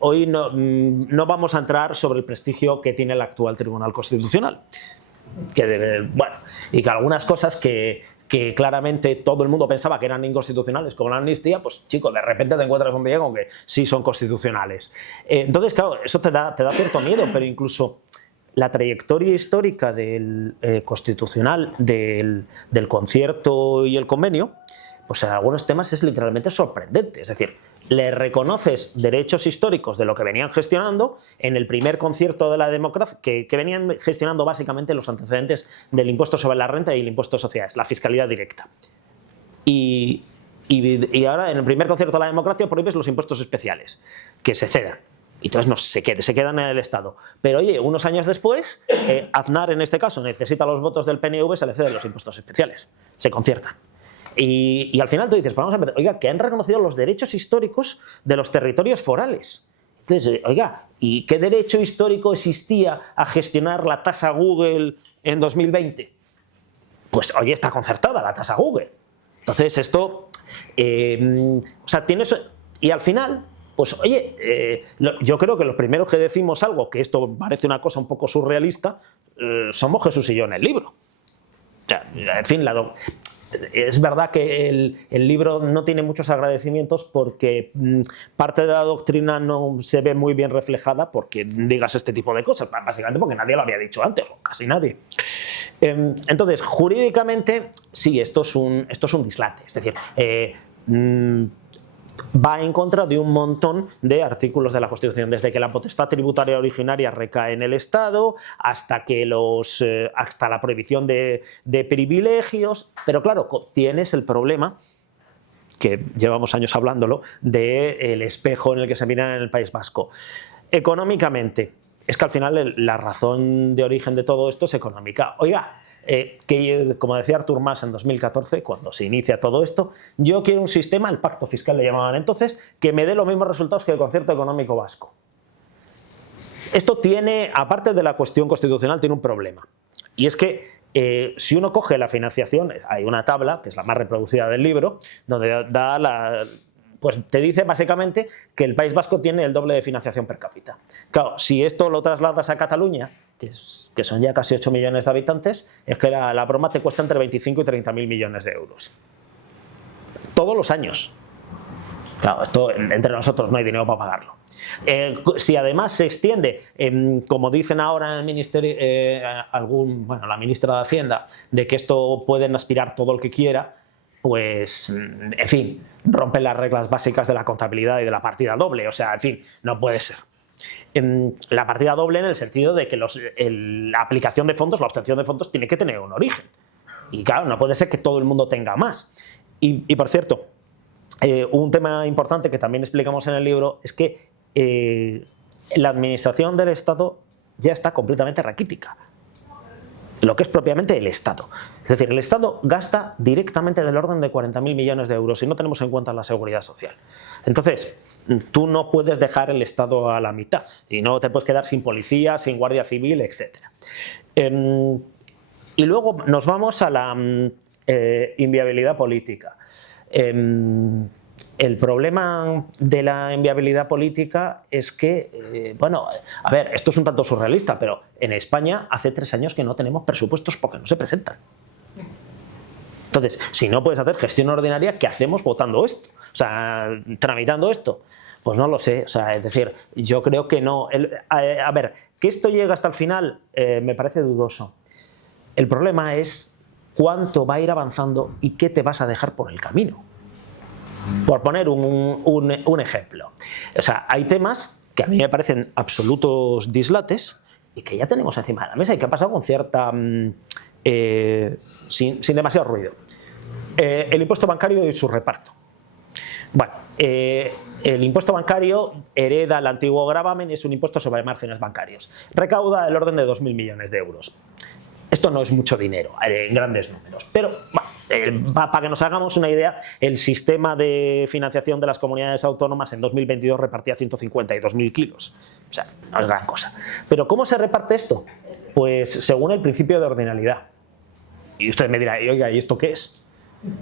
hoy no vamos a entrar sobre el prestigio que tiene el actual Tribunal Constitucional. Y que algunas cosas que claramente todo el mundo pensaba que eran inconstitucionales, como la amnistía, pues chico, de repente te encuentras un día con que sí son constitucionales. Entonces, claro, eso te da cierto miedo, pero incluso la trayectoria histórica del constitucional del concierto y el convenio, pues en algunos temas es literalmente sorprendente. Es decir, le reconoces derechos históricos de lo que venían gestionando en el primer concierto de la democracia, que venían gestionando básicamente los antecedentes del impuesto sobre la renta y el impuesto de sociedades, la fiscalidad directa. Y ahora en el primer concierto de la democracia prohíbes los impuestos especiales, que se cedan. Y entonces se quedan en el Estado. Pero oye, unos años después, Aznar en este caso necesita los votos del PNV, se le ceden los impuestos especiales, se conciertan. Y al final tú dices, vamos a ver, oiga, que han reconocido los derechos históricos de los territorios forales. Entonces, oiga, ¿y qué derecho histórico existía a gestionar la tasa Google en 2020? Pues oye, está concertada la tasa Google. Entonces esto, tienes... Y al final, pues oye, yo creo que los primeros que decimos algo, que esto parece una cosa un poco surrealista, somos Jesús y yo en el libro. O sea, en fin, es verdad que el libro no tiene muchos agradecimientos porque parte de la doctrina no se ve muy bien reflejada porque digas este tipo de cosas, básicamente porque nadie lo había dicho antes, o casi nadie. Entonces, jurídicamente, sí, esto es un dislate, es decir, va en contra de un montón de artículos de la Constitución, desde que la potestad tributaria originaria recae en el Estado, hasta la prohibición de privilegios. Pero claro, tienes el problema, que llevamos años hablándolo, del espejo en el que se miran en el País Vasco. Económicamente, es que al final la razón de origen de todo esto es económica. Oiga, que como decía Artur Mas en 2014, cuando se inicia todo esto, yo quiero un sistema, el pacto fiscal le llamaban entonces, que me dé los mismos resultados que el concierto económico vasco. Esto tiene, aparte de la cuestión constitucional, tiene un problema. Y es que si uno coge la financiación, hay una tabla, que es la más reproducida del libro, donde da Pues te dice básicamente que el País Vasco tiene el doble de financiación per cápita. Claro, si esto lo trasladas a Cataluña, que son ya casi 8 millones de habitantes, es que la broma te cuesta entre 25 y 30.000 millones de euros. Todos los años. Claro, esto entre nosotros no hay dinero para pagarlo. Si además se extiende, como dicen ahora en el Ministerio, la ministra de Hacienda, de que esto pueden aspirar todo el que quiera, pues, en fin, rompen las reglas básicas de la contabilidad y de la partida doble. O sea, en fin, no puede ser. La partida doble en el sentido de que la aplicación de fondos, la obtención de fondos, tiene que tener un origen. Y claro, no puede ser que todo el mundo tenga más. Y por cierto, un tema importante que también explicamos en el libro es que la administración del Estado ya está completamente raquítica. Lo que es propiamente el Estado. Es decir, el Estado gasta directamente del orden de 40.000 millones de euros y no tenemos en cuenta la seguridad social. Entonces, tú no puedes dejar el Estado a la mitad y no te puedes quedar sin policía, sin guardia civil, etc. Y luego nos vamos a la inviabilidad política. El problema de la inviabilidad política es que, bueno, a ver, esto es un tanto surrealista, pero en España hace 3 años que no tenemos presupuestos porque no se presentan. Entonces, si no puedes hacer gestión ordinaria, ¿qué hacemos votando esto? O sea, tramitando esto. Pues no lo sé, o sea, es decir, yo creo que no. A ver, que esto llegue hasta el final me parece dudoso. El problema es cuánto va a ir avanzando y qué te vas a dejar por el camino. Por poner un ejemplo. O sea, hay temas que a mí me parecen absolutos dislates y que ya tenemos encima de la mesa y que ha pasado con cierta... sin demasiado ruido. El impuesto bancario y su reparto. Bueno, el impuesto bancario hereda el antiguo gravamen y es un impuesto sobre márgenes bancarios. Recauda el orden de 2.000 millones de euros. Esto no es mucho dinero, en grandes números, pero bueno, para que nos hagamos una idea, el sistema de financiación de las comunidades autónomas en 2022 repartía 152.000 kilos. O sea, no es gran cosa. Pero ¿cómo se reparte esto? Pues según el principio de ordinalidad. Y usted me dirá, oiga, ¿y esto qué es?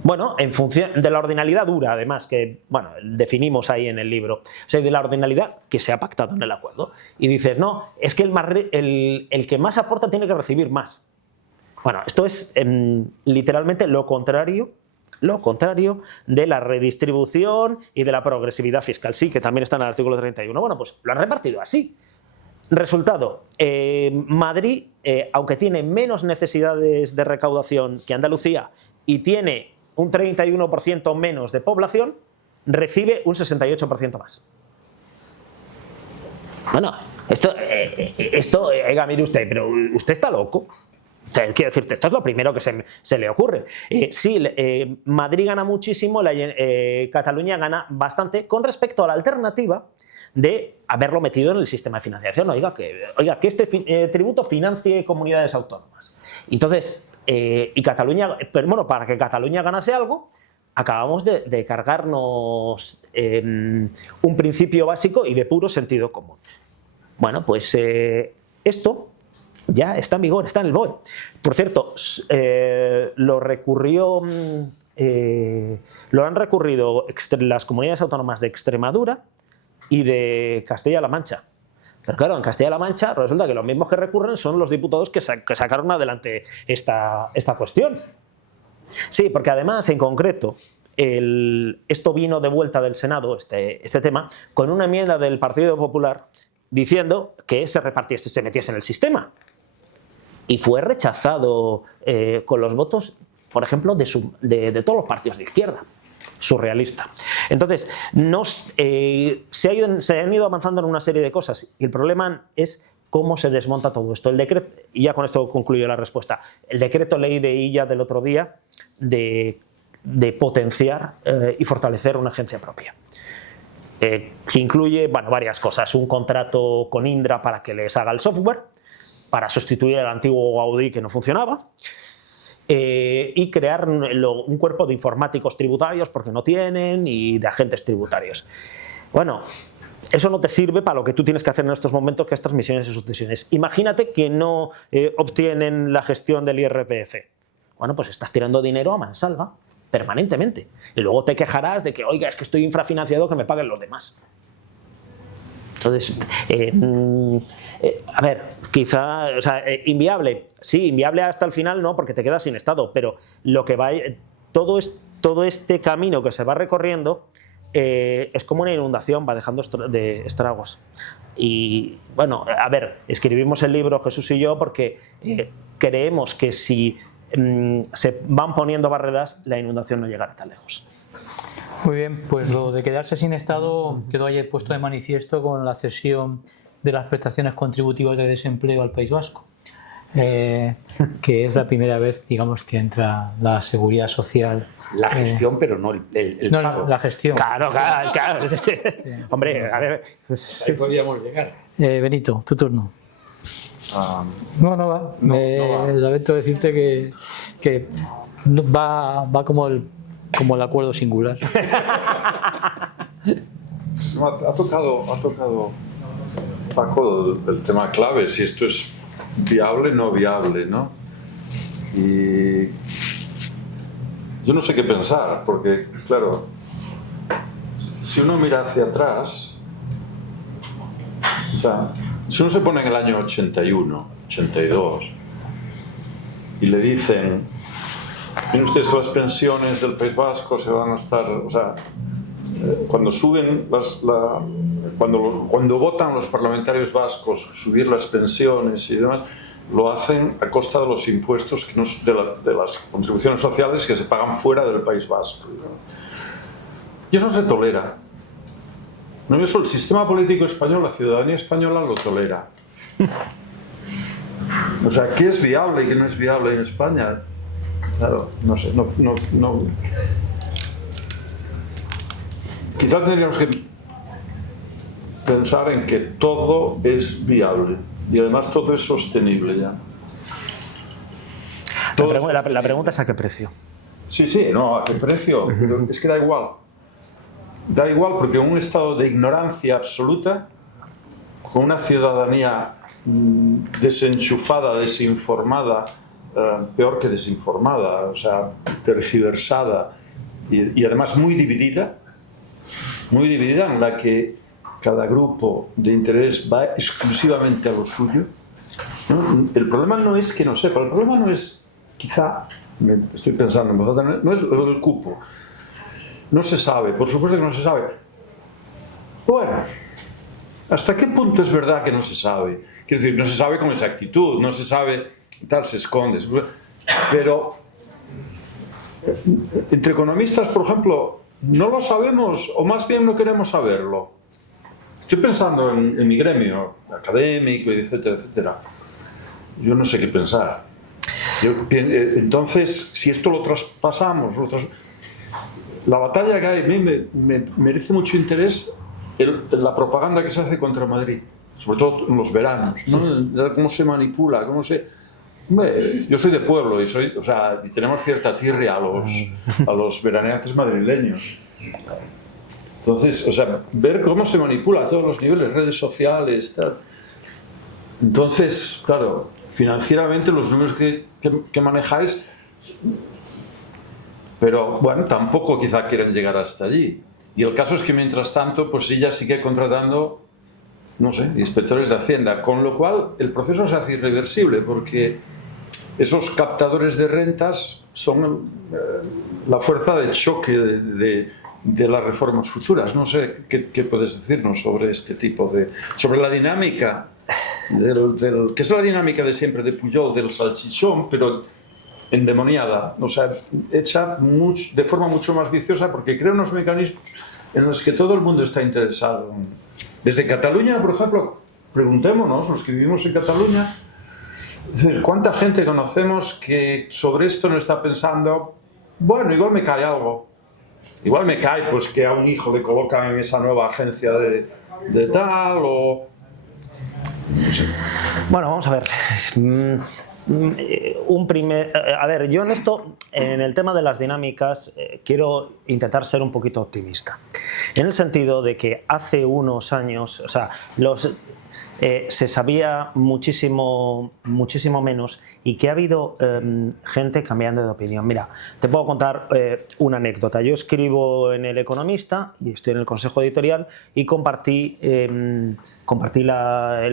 Bueno, en función de la ordinalidad dura, además, que bueno, definimos ahí en el libro. O sea, de la ordinalidad que se ha pactado en el acuerdo. Y dices, no, es que el que más aporta tiene que recibir más. Bueno, esto es literalmente lo contrario de la redistribución y de la progresividad fiscal. Sí, que también está en el artículo 31. Bueno, pues lo han repartido así. Resultado, Madrid, aunque tiene menos necesidades de recaudación que Andalucía y tiene un 31% menos de población, recibe un 68% más. Bueno, esto oiga, mire usted, pero usted está loco. Quiero decirte, esto es lo primero que se le ocurre. Sí, Madrid gana muchísimo, Cataluña gana bastante con respecto a la alternativa de haberlo metido en el sistema de financiación. Oiga, que este tributo financie comunidades autónomas. Entonces, y Cataluña, pero bueno, para que Cataluña ganase algo, acabamos de cargarnos un principio básico y de puro sentido común. Bueno, pues esto ya está en vigor, está en el BOE. Por cierto, lo han recurrido las comunidades autónomas de Extremadura y de Castilla-La Mancha. Pero claro, en Castilla-La Mancha resulta que los mismos que recurren son los diputados que sacaron adelante esta cuestión. Sí, porque además, en concreto, esto vino de vuelta del Senado, este tema, con una enmienda del Partido Popular diciendo que se metiese en el sistema. Y fue rechazado con los votos, por ejemplo, de todos los partidos de izquierda. Surrealista. Entonces, se han ido avanzando en una serie de cosas y el problema es cómo se desmonta todo esto. El decreto, y ya con esto concluyo la respuesta, el decreto ley de Illa del otro día de potenciar y fortalecer una agencia propia. Que incluye varias cosas. Un contrato con Indra para que les haga el software, para sustituir al antiguo Gaudí que no funcionaba, y crear un cuerpo de informáticos tributarios porque no tienen y de agentes tributarios. Bueno, eso no te sirve para lo que tú tienes que hacer en estos momentos, que es transmisiones y sucesiones. Imagínate que no obtienen la gestión del IRPF. Bueno, pues estás tirando dinero a mansalva. permanentemente. Y luego te quejarás de que, oiga, es que estoy infrafinanciado, que me paguen los demás. Entonces, a ver, quizá, o sea, inviable, sí, inviable hasta el final no, porque te quedas sin Estado, pero lo que va, todo este camino que se va recorriendo es como una inundación, va dejando estragos. Y bueno, a ver, escribimos el libro Jesús y yo porque creemos que si se van poniendo barreras, la inundación no llegará tan lejos. Muy bien, pues lo de quedarse sin Estado quedó ayer puesto de manifiesto con la cesión de las prestaciones contributivas de desempleo al País Vasco, que es la primera vez, digamos, que entra la seguridad social. La gestión, pero no el no, pago. la gestión. Claro. Sí. Hombre, a ver. Ahí podríamos llegar. Benito, tu turno. No va. Lamento decirte que va como el acuerdo singular. Ha tocado Paco el tema clave, si esto es viable o no viable, ¿no? Y yo no sé qué pensar, porque, claro, si uno mira hacia atrás, o sea, si uno se pone en el año 81, 82, y le dicen, miren ustedes que las pensiones del País Vasco se van a estar, o sea, cuando suben cuando votan los parlamentarios vascos subir las pensiones y demás, lo hacen a costa de los impuestos de las contribuciones sociales que se pagan fuera del País Vasco. Y eso se tolera. No, eso el sistema político español, la ciudadanía española lo tolera. O sea, ¿qué es viable y qué no es viable en España? Claro, no sé, no. Quizá tendríamos que pensar en que todo es viable y además todo es sostenible ya. La pregunta es ¿a qué precio? Sí, no, ¿a qué precio? Pero es que da igual. Da igual porque un estado de ignorancia absoluta, con una ciudadanía desenchufada, desinformada, peor que desinformada, o sea, tergiversada y además muy dividida, en la que cada grupo de interés va exclusivamente a lo suyo, ¿no? El problema no es que no sepa, el problema no es, quizá, estoy pensando en voz alta, no es lo del cupo. No se sabe, por supuesto que no se sabe. Bueno, ¿hasta qué punto es verdad que no se sabe? Quiero decir, no se sabe con exactitud, no se sabe, tal, se esconde. Pero, entre economistas, por ejemplo, no lo sabemos, o más bien no queremos saberlo. Estoy pensando en mi gremio académico, etcétera, etcétera. Yo no sé qué pensar. Entonces, si esto lo traspasamos, la batalla que hay, a mí me merece mucho interés la propaganda que se hace contra Madrid, sobre todo en los veranos, ¿no? Cómo se manipula, cómo se... Yo soy de pueblo y tenemos cierta tirria a los veraneantes madrileños. Entonces, ver cómo se manipula a todos los niveles, redes sociales, tal. Entonces, claro, financieramente los números que manejáis, pero bueno, tampoco quizá quieran llegar hasta allí. Y el caso es que mientras tanto, pues ella sigue contratando, no sé, inspectores de Hacienda, con lo cual el proceso se hace irreversible, porque esos captadores de rentas son la fuerza de choque de las reformas futuras. No sé qué puedes decirnos sobre este tipo sobre la dinámica, que es la dinámica de siempre de Pujol, del salchichón, pero endemoniada, o sea, hecha de forma mucho más viciosa, porque crea unos mecanismos en los que todo el mundo está interesado. Desde Cataluña, por ejemplo, preguntémonos, los que vivimos en Cataluña, ¿cuánta gente conocemos que sobre esto no está pensando, bueno, igual me cae algo? Igual me cae pues que a un hijo le colocan en esa nueva agencia de tal o... No sé. Bueno, vamos a ver. A ver, yo en el tema de las dinámicas, quiero intentar ser un poquito optimista. En el sentido de que hace unos años, o sea, se sabía muchísimo menos y que ha habido gente cambiando de opinión. Mira, te puedo contar una anécdota. Yo escribo en El Economista y estoy en el consejo editorial y compartí el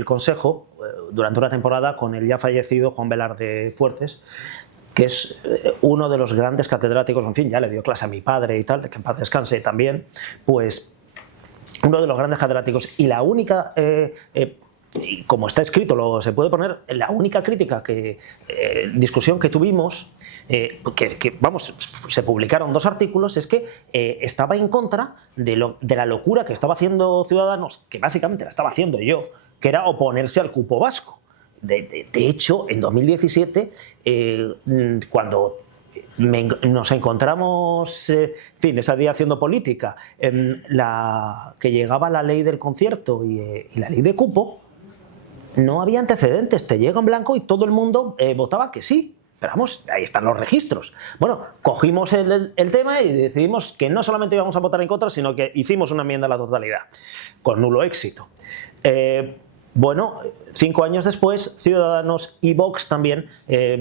consejo durante una temporada con el ya fallecido Juan Velarde Fuertes, que es uno de los grandes catedráticos, en fin, ya le dio clase a mi padre y tal, que en paz descanse también, pues uno de los grandes catedráticos. Y la única, como está escrito, se puede poner, la única crítica, discusión que tuvimos, vamos, se publicaron 2 artículos, es que estaba en contra de la locura que estaba haciendo Ciudadanos, que básicamente la estaba haciendo yo, que era oponerse al cupo vasco. De hecho, en 2017, cuando nos encontramos, en fin, ese día haciendo política, que llegaba la ley del concierto y la ley de cupo, no había antecedentes, te llega en blanco y todo el mundo votaba que sí. Pero vamos, ahí están los registros. Bueno, cogimos el tema y decidimos que no solamente íbamos a votar en contra, sino que hicimos una enmienda a la totalidad, con nulo éxito. Bueno, 5 años después, Ciudadanos y Vox también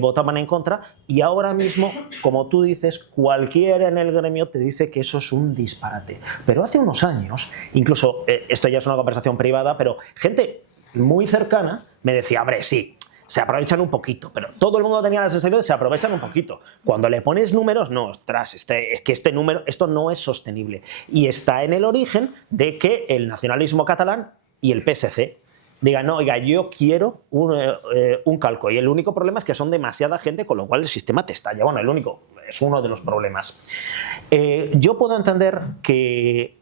votaban en contra y ahora mismo, como tú dices, cualquiera en el gremio te dice que eso es un disparate. Pero hace unos años, incluso, esto ya es una conversación privada, pero gente muy cercana me decía, hombre, sí, se aprovechan un poquito, pero todo el mundo tenía la sensación de que se aprovechan un poquito. Cuando le pones números, no, ostras, es que esto no es sostenible. Y está en el origen de que el nacionalismo catalán y el PSC digan, no, oiga, yo quiero un calco. Y el único problema es que son demasiada gente, con lo cual el sistema te estalla. Bueno, es uno de los problemas. Yo puedo entender que,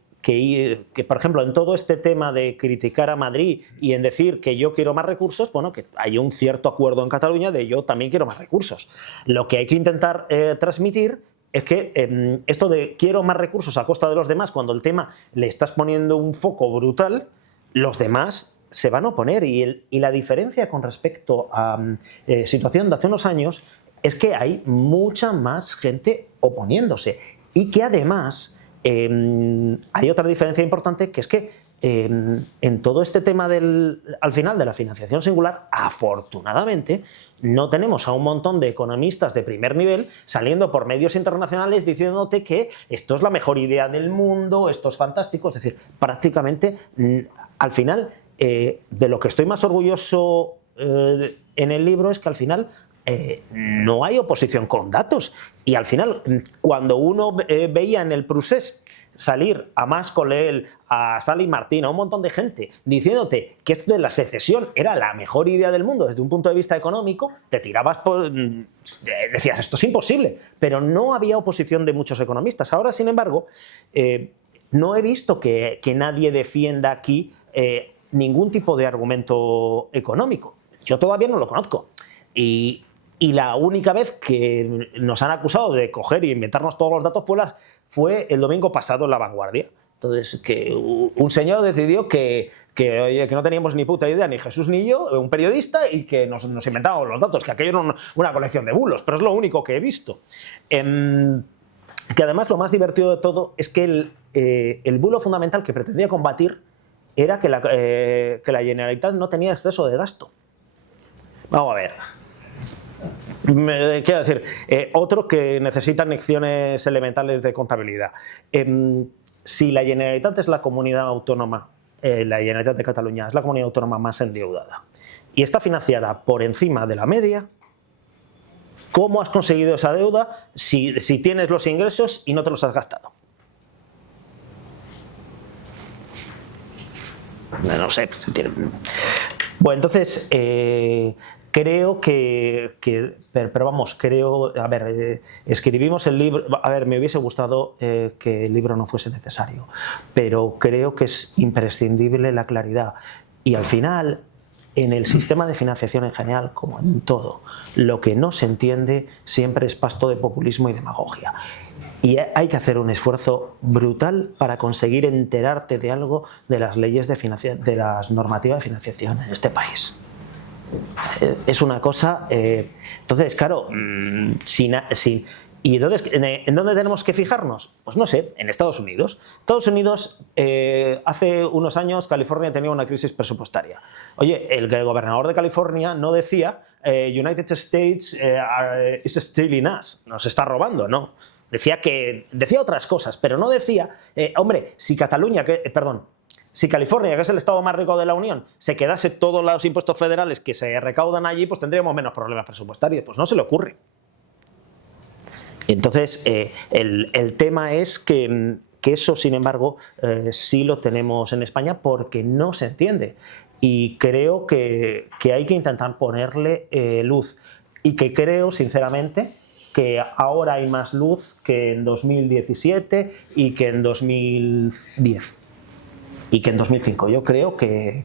por ejemplo, en todo este tema de criticar a Madrid y en decir que yo quiero más recursos, bueno, que hay un cierto acuerdo en Cataluña de yo también quiero más recursos. Lo que hay que intentar transmitir es que esto de quiero más recursos a costa de los demás, cuando el tema le estás poniendo un foco brutal, los demás se van a oponer. Y la diferencia con respecto a situación de hace unos años es que hay mucha más gente oponiéndose y que además hay otra diferencia importante, que es que en todo este tema al final de la financiación singular, afortunadamente no tenemos a un montón de economistas de primer nivel saliendo por medios internacionales diciéndote que esto es la mejor idea del mundo, esto es fantástico. Es decir, prácticamente al final de lo que estoy más orgulloso en el libro es que al final no hay oposición con datos. Y al final, cuando uno veía en el procés salir a Mas Colell, a Sally Martín, a un montón de gente diciéndote que esto de la secesión era la mejor idea del mundo desde un punto de vista económico, te tirabas decías, esto es imposible. Pero no había oposición de muchos economistas. Ahora, sin embargo, no he visto que nadie defienda aquí ningún tipo de argumento económico. Yo todavía no lo conozco. Y la única vez que nos han acusado de coger y inventarnos todos los datos fue el domingo pasado en La Vanguardia. Entonces, que un señor decidió que no teníamos ni puta idea, ni Jesús ni yo, un periodista, y que nos inventábamos los datos, que aquello era una colección de bulos, pero es lo único que he visto. Que además lo más divertido de todo es que el bulo fundamental que pretendía combatir era que la Generalitat no tenía exceso de gasto. Vamos a ver. Quiero decir, otro que necesitan lecciones elementales de contabilidad. Si la Generalitat es la comunidad autónoma, la Generalitat de Cataluña es la comunidad autónoma más endeudada y está financiada por encima de la media, ¿cómo has conseguido esa deuda si tienes los ingresos y no te los has gastado? No sé. Bueno, entonces creo pero vamos, escribimos el libro. A ver, me hubiese gustado que el libro no fuese necesario, pero creo que es imprescindible la claridad. Y al final, en el sistema de financiación en general, como en todo, lo que no se entiende siempre es pasto de populismo y demagogia. Y hay que hacer un esfuerzo brutal para conseguir enterarte de algo de las leyes de las normativas de financiación en este país. Es una cosa. Entonces, claro, ¿Y entonces en dónde tenemos que fijarnos? Pues no sé, en Estados Unidos. Estados Unidos, hace unos años, California tenía una crisis presupuestaria. Oye, el gobernador de California no decía United States is stealing us, nos está robando, no. Decía otras cosas, pero no decía, hombre, si California, que es el estado más rico de la Unión, se quedase todos los impuestos federales que se recaudan allí, pues tendríamos menos problemas presupuestarios. Pues no se le ocurre. Entonces, el tema es que eso, sin embargo, sí lo tenemos en España porque no se entiende. Y creo que hay que intentar ponerle luz. Y que creo, sinceramente, que ahora hay más luz que en 2017 y que en 2010. Y que en 2005. Yo creo que,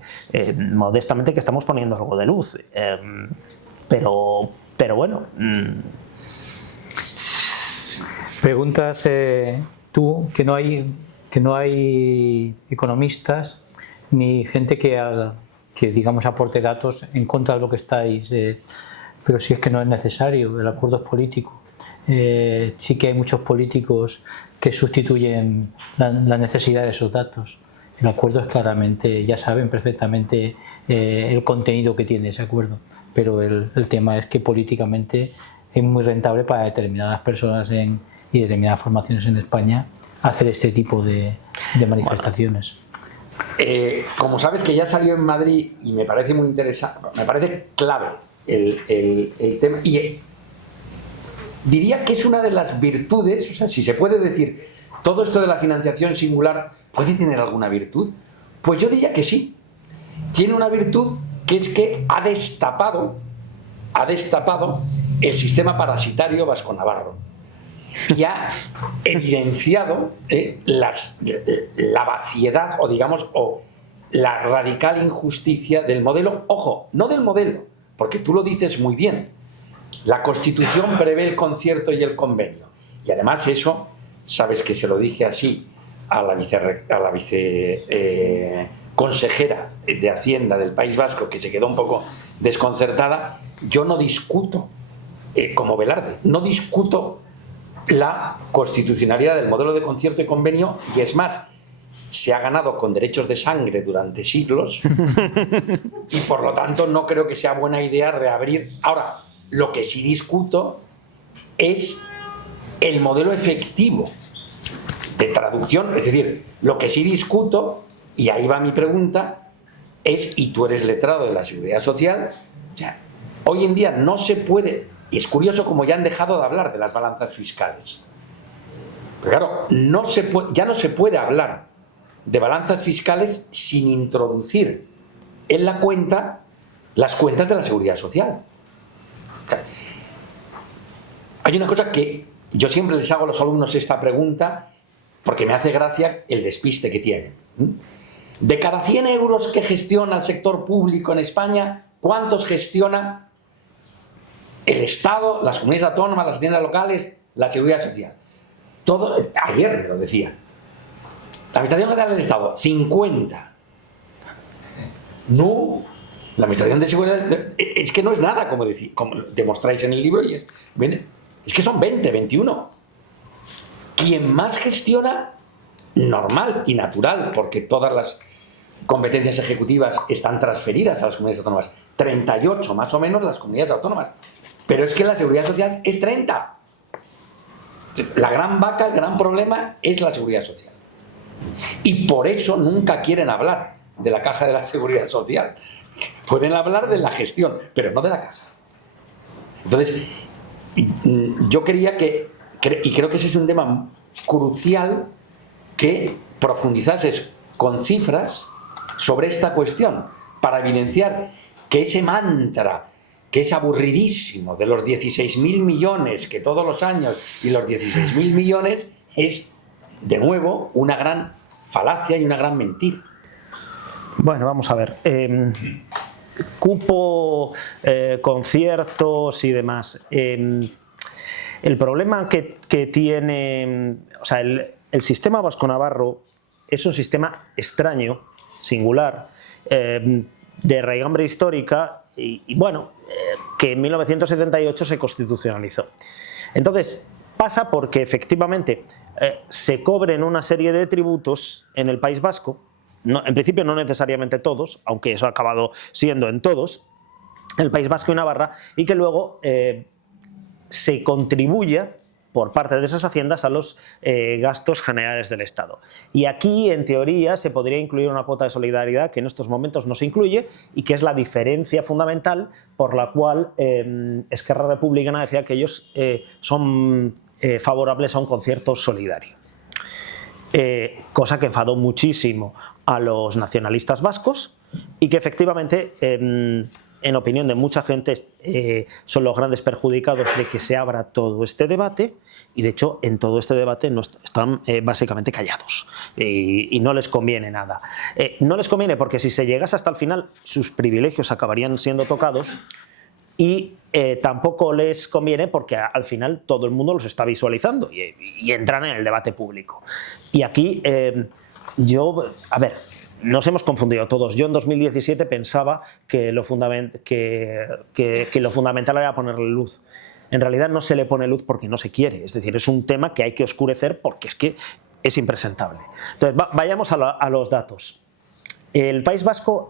modestamente, que estamos poniendo algo de luz. Pero bueno... Preguntas tú que no hay economistas ni gente que digamos aporte datos en contra de lo que estáis, pero si es que no es necesario, el acuerdo es político. Sí que hay muchos políticos que sustituyen la necesidad de esos datos. El acuerdo es claramente, ya saben perfectamente el contenido que tiene ese acuerdo, pero el tema es que políticamente es muy rentable para determinadas personas y determinadas formaciones en España hacer este tipo de manifestaciones. Como sabes que ya salió en Madrid y me parece muy interesante, me parece clave el tema, y diría que es una de las virtudes, o sea, si se puede decir, todo esto de la financiación singular puede tener alguna virtud, pues yo diría que sí. Tiene una virtud que es que ha destapado el sistema parasitario vasco-navarro y ha evidenciado la vaciedad o la radical injusticia del modelo. Ojo, no del modelo, porque tú lo dices muy bien. La Constitución prevé el concierto y el convenio. Y además eso, sabes que se lo dije así a la viceconsejera de Hacienda del País Vasco, que se quedó un poco desconcertada. Yo no discuto, como Velarde, no discuto la constitucionalidad del modelo de concierto y convenio, y es más, se ha ganado con derechos de sangre durante siglos y por lo tanto no creo que sea buena idea reabrir. Ahora, lo que sí discuto es el modelo efectivo de traducción, es decir, lo que sí discuto, y ahí va mi pregunta, es, y tú eres letrado de la Seguridad Social, o sea, hoy en día no se puede, y es curioso como ya han dejado de hablar de las balanzas fiscales, pero claro, ya no se puede hablar de balanzas fiscales sin introducir en la cuenta las cuentas de la Seguridad Social. O sea, hay una cosa que yo siempre les hago a los alumnos esta pregunta porque me hace gracia el despiste que tienen. De cada 100 euros que gestiona el sector público en España, ¿cuántos gestiona el Estado, las comunidades autónomas, las haciendas locales, la Seguridad Social? Todo, ayer me lo decía. La Administración General del Estado, 50. No, la Administración de Seguridad es que no es nada, como demostráis en el libro, y es que son 20, 21. Quien más gestiona, normal y natural, porque todas las competencias ejecutivas están transferidas a las comunidades autónomas, 38 más o menos las comunidades autónomas, pero es que la Seguridad Social es 30. La gran vaca, el gran problema es la Seguridad Social, y por eso nunca quieren hablar de la caja de la Seguridad Social. Pueden hablar de la gestión, pero no de la caja. Entonces, yo quería y creo que ese es un tema crucial, que profundizases con cifras sobre esta cuestión, para evidenciar que ese mantra, que es aburridísimo, de los 16.000 millones que todos los años, y los 16.000 millones, es, de nuevo, una gran falacia y una gran mentira. Bueno, vamos a ver. Cupo, conciertos y demás. El problema que tiene, o sea, el sistema vasco-navarro es un sistema extraño, singular, de raigambre histórica y bueno, que en 1978 se constitucionalizó. Entonces, Pasa porque efectivamente se cobren una serie de tributos en el País Vasco, en principio no necesariamente todos, aunque eso ha acabado siendo en todos, el País Vasco y Navarra, y que luego se contribuya por parte de esas haciendas a los gastos generales del Estado. Y aquí, en teoría, se podría incluir una cuota de solidaridad que en estos momentos no se incluye y que es la diferencia fundamental por la cual Esquerra Republicana decía que ellos son favorables a un concierto solidario. Cosa que enfadó muchísimo a los nacionalistas vascos y que efectivamente, en opinión de mucha gente, son los grandes perjudicados de que se abra todo este debate, y de hecho en todo este debate están básicamente callados y no les conviene nada. No les conviene porque si se llegase hasta el final sus privilegios acabarían siendo tocados, y tampoco les conviene porque al final todo el mundo los está visualizando y entran en el debate público. Y aquí a ver, nos hemos confundido todos. Yo en 2017 pensaba que lo fundamental era ponerle luz. En realidad no se le pone luz porque no se quiere, es decir, es un tema que hay que oscurecer porque es que es impresentable. Entonces, vayamos a los datos. El País Vasco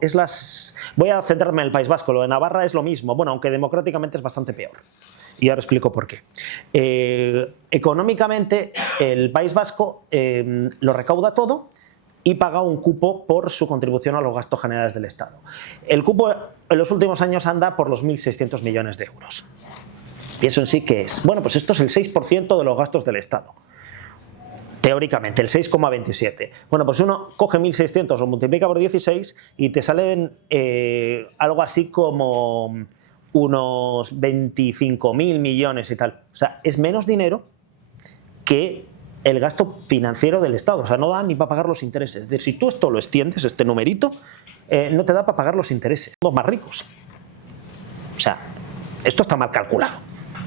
voy a centrarme en el País Vasco, lo de Navarra es lo mismo, bueno, aunque democráticamente es bastante peor. Y ahora explico por qué. Económicamente, el País Vasco lo recauda todo y paga un cupo por su contribución a los gastos generales del Estado. El cupo en los últimos años anda por los 1.600 millones de euros. ¿Y eso en sí qué es? Bueno, pues esto es el 6% de los gastos del Estado. Teóricamente, el 6,27. Bueno, pues uno coge 1.600, lo multiplica por 16 y te salen algo así como unos 25.000 millones y tal. O sea, es menos dinero que el gasto financiero del Estado. O sea, no da ni para pagar los intereses. Es decir, si tú esto lo extiendes, este numerito, no te da para pagar los intereses. Somos más ricos. O sea, esto está mal calculado.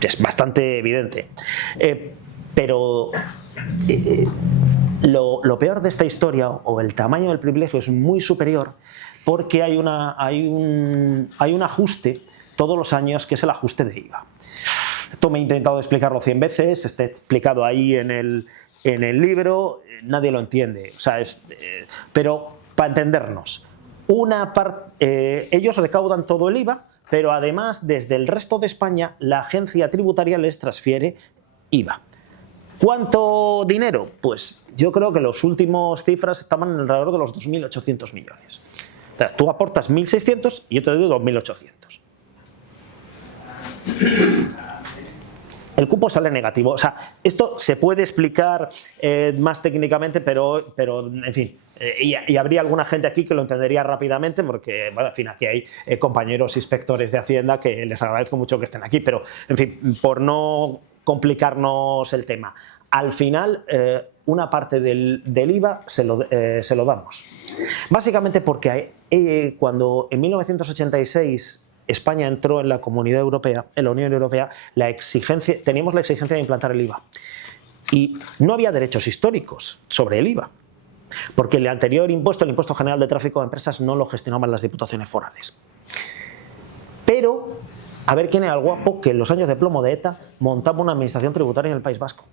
Es bastante evidente. Pero lo peor de esta historia, o el tamaño del privilegio, es muy superior porque hay un ajuste todos los años que es el ajuste de IVA. Esto me he intentado explicarlo 100 veces, está explicado ahí en el libro, nadie lo entiende. O sea, pero para entendernos, ellos recaudan todo el IVA, pero además desde el resto de España la agencia tributaria les transfiere IVA. ¿Cuánto dinero? Pues yo creo que las últimas cifras estaban alrededor de los 2.800 millones. O sea, tú aportas 1.600 y yo te doy 2.800. El cupo sale negativo. O sea, esto se puede explicar más técnicamente, pero en fin, y habría alguna gente aquí que lo entendería rápidamente porque, bueno, en fin, aquí hay compañeros inspectores de Hacienda que les agradezco mucho que estén aquí, pero, en fin, por no complicarnos el tema. Al final, una parte del IVA se lo damos. Básicamente porque cuando en 1986 España entró en la Comunidad Europea, en la Unión Europea, teníamos la exigencia de implantar el IVA. Y no había derechos históricos sobre el IVA, porque el anterior impuesto, el Impuesto General de Tráfico de Empresas, no lo gestionaban las diputaciones forales. Pero a ver quién era el guapo que en los años de plomo de ETA montaba una administración tributaria en el País Vasco.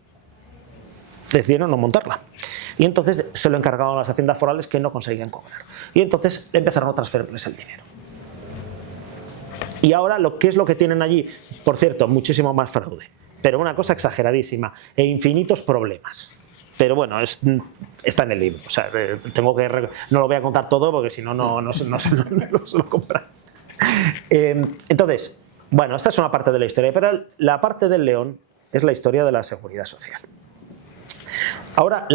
Decidieron no montarla. Y entonces se lo encargaron a las haciendas forales que no conseguían cobrar. Y entonces empezaron a transferirles el dinero. Y ahora, ¿qué es lo que tienen allí? Por cierto, muchísimo más fraude. Pero una cosa exageradísima e infinitos problemas. Pero bueno, está en el libro. O sea, no lo voy a contar todo porque si no, no se lo compran. Entonces, bueno, esta es una parte de la historia, pero la parte del león es la historia de la seguridad social. Ahora,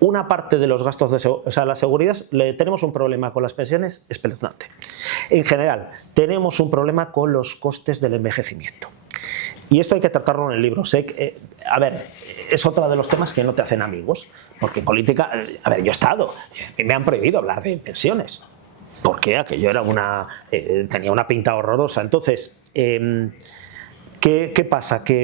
una parte de los gastos la seguridad, tenemos un problema con las pensiones espeluznante. En general, tenemos un problema con los costes del envejecimiento. Y esto hay que tratarlo en el libro. A ver, es otro de los temas que no te hacen amigos, porque en política, a ver, yo he estado, me han prohibido hablar de pensiones, porque aquello era tenía una pinta horrorosa. Entonces, ¿qué pasa? Que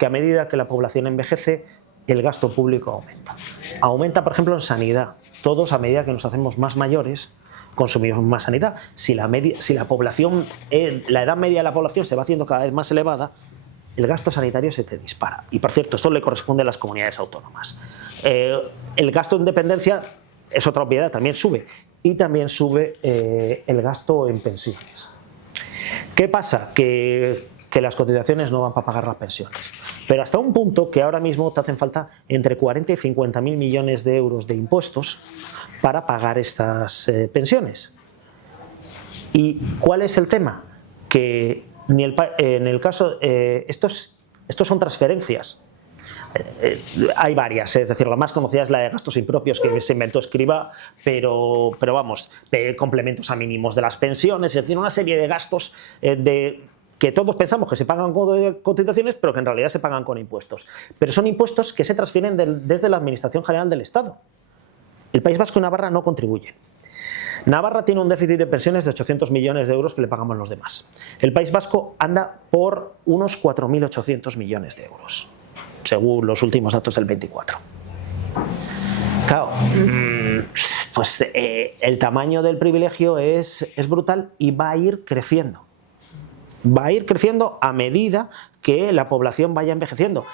a medida que la población envejece, el gasto público aumenta. Aumenta, por ejemplo, en sanidad. Todos, a medida que nos hacemos más mayores, consumimos más sanidad. Si la edad media de la población se va haciendo cada vez más elevada, el gasto sanitario se te dispara. Y por cierto, esto le corresponde a las comunidades autónomas. El gasto en dependencia es otra obviedad, también sube. Y también sube el gasto en pensiones. ¿Qué pasa? Que las cotizaciones no van para pagar las pensiones. Pero hasta un punto que ahora mismo te hacen falta entre 40 y 50.000 millones de euros de impuestos para pagar estas pensiones. ¿Y cuál es el tema? Que en el caso, estos son transferencias. Hay varias, es decir, la más conocida es la de gastos impropios que se inventó Escrivá, pero vamos, complementos a mínimos de las pensiones, es decir, una serie de gastos que todos pensamos que se pagan con cotizaciones, pero que en realidad se pagan con impuestos. Pero son impuestos que se transfieren desde la Administración General del Estado. El País Vasco y Navarra no contribuyen. Navarra tiene un déficit de pensiones de 800 millones de euros que le pagamos los demás. El País Vasco anda por unos 4.800 millones de euros, según los últimos datos del 24. Claro, pues el tamaño del privilegio es brutal y va a ir creciendo. Va a ir creciendo a medida que la población vaya envejeciendo.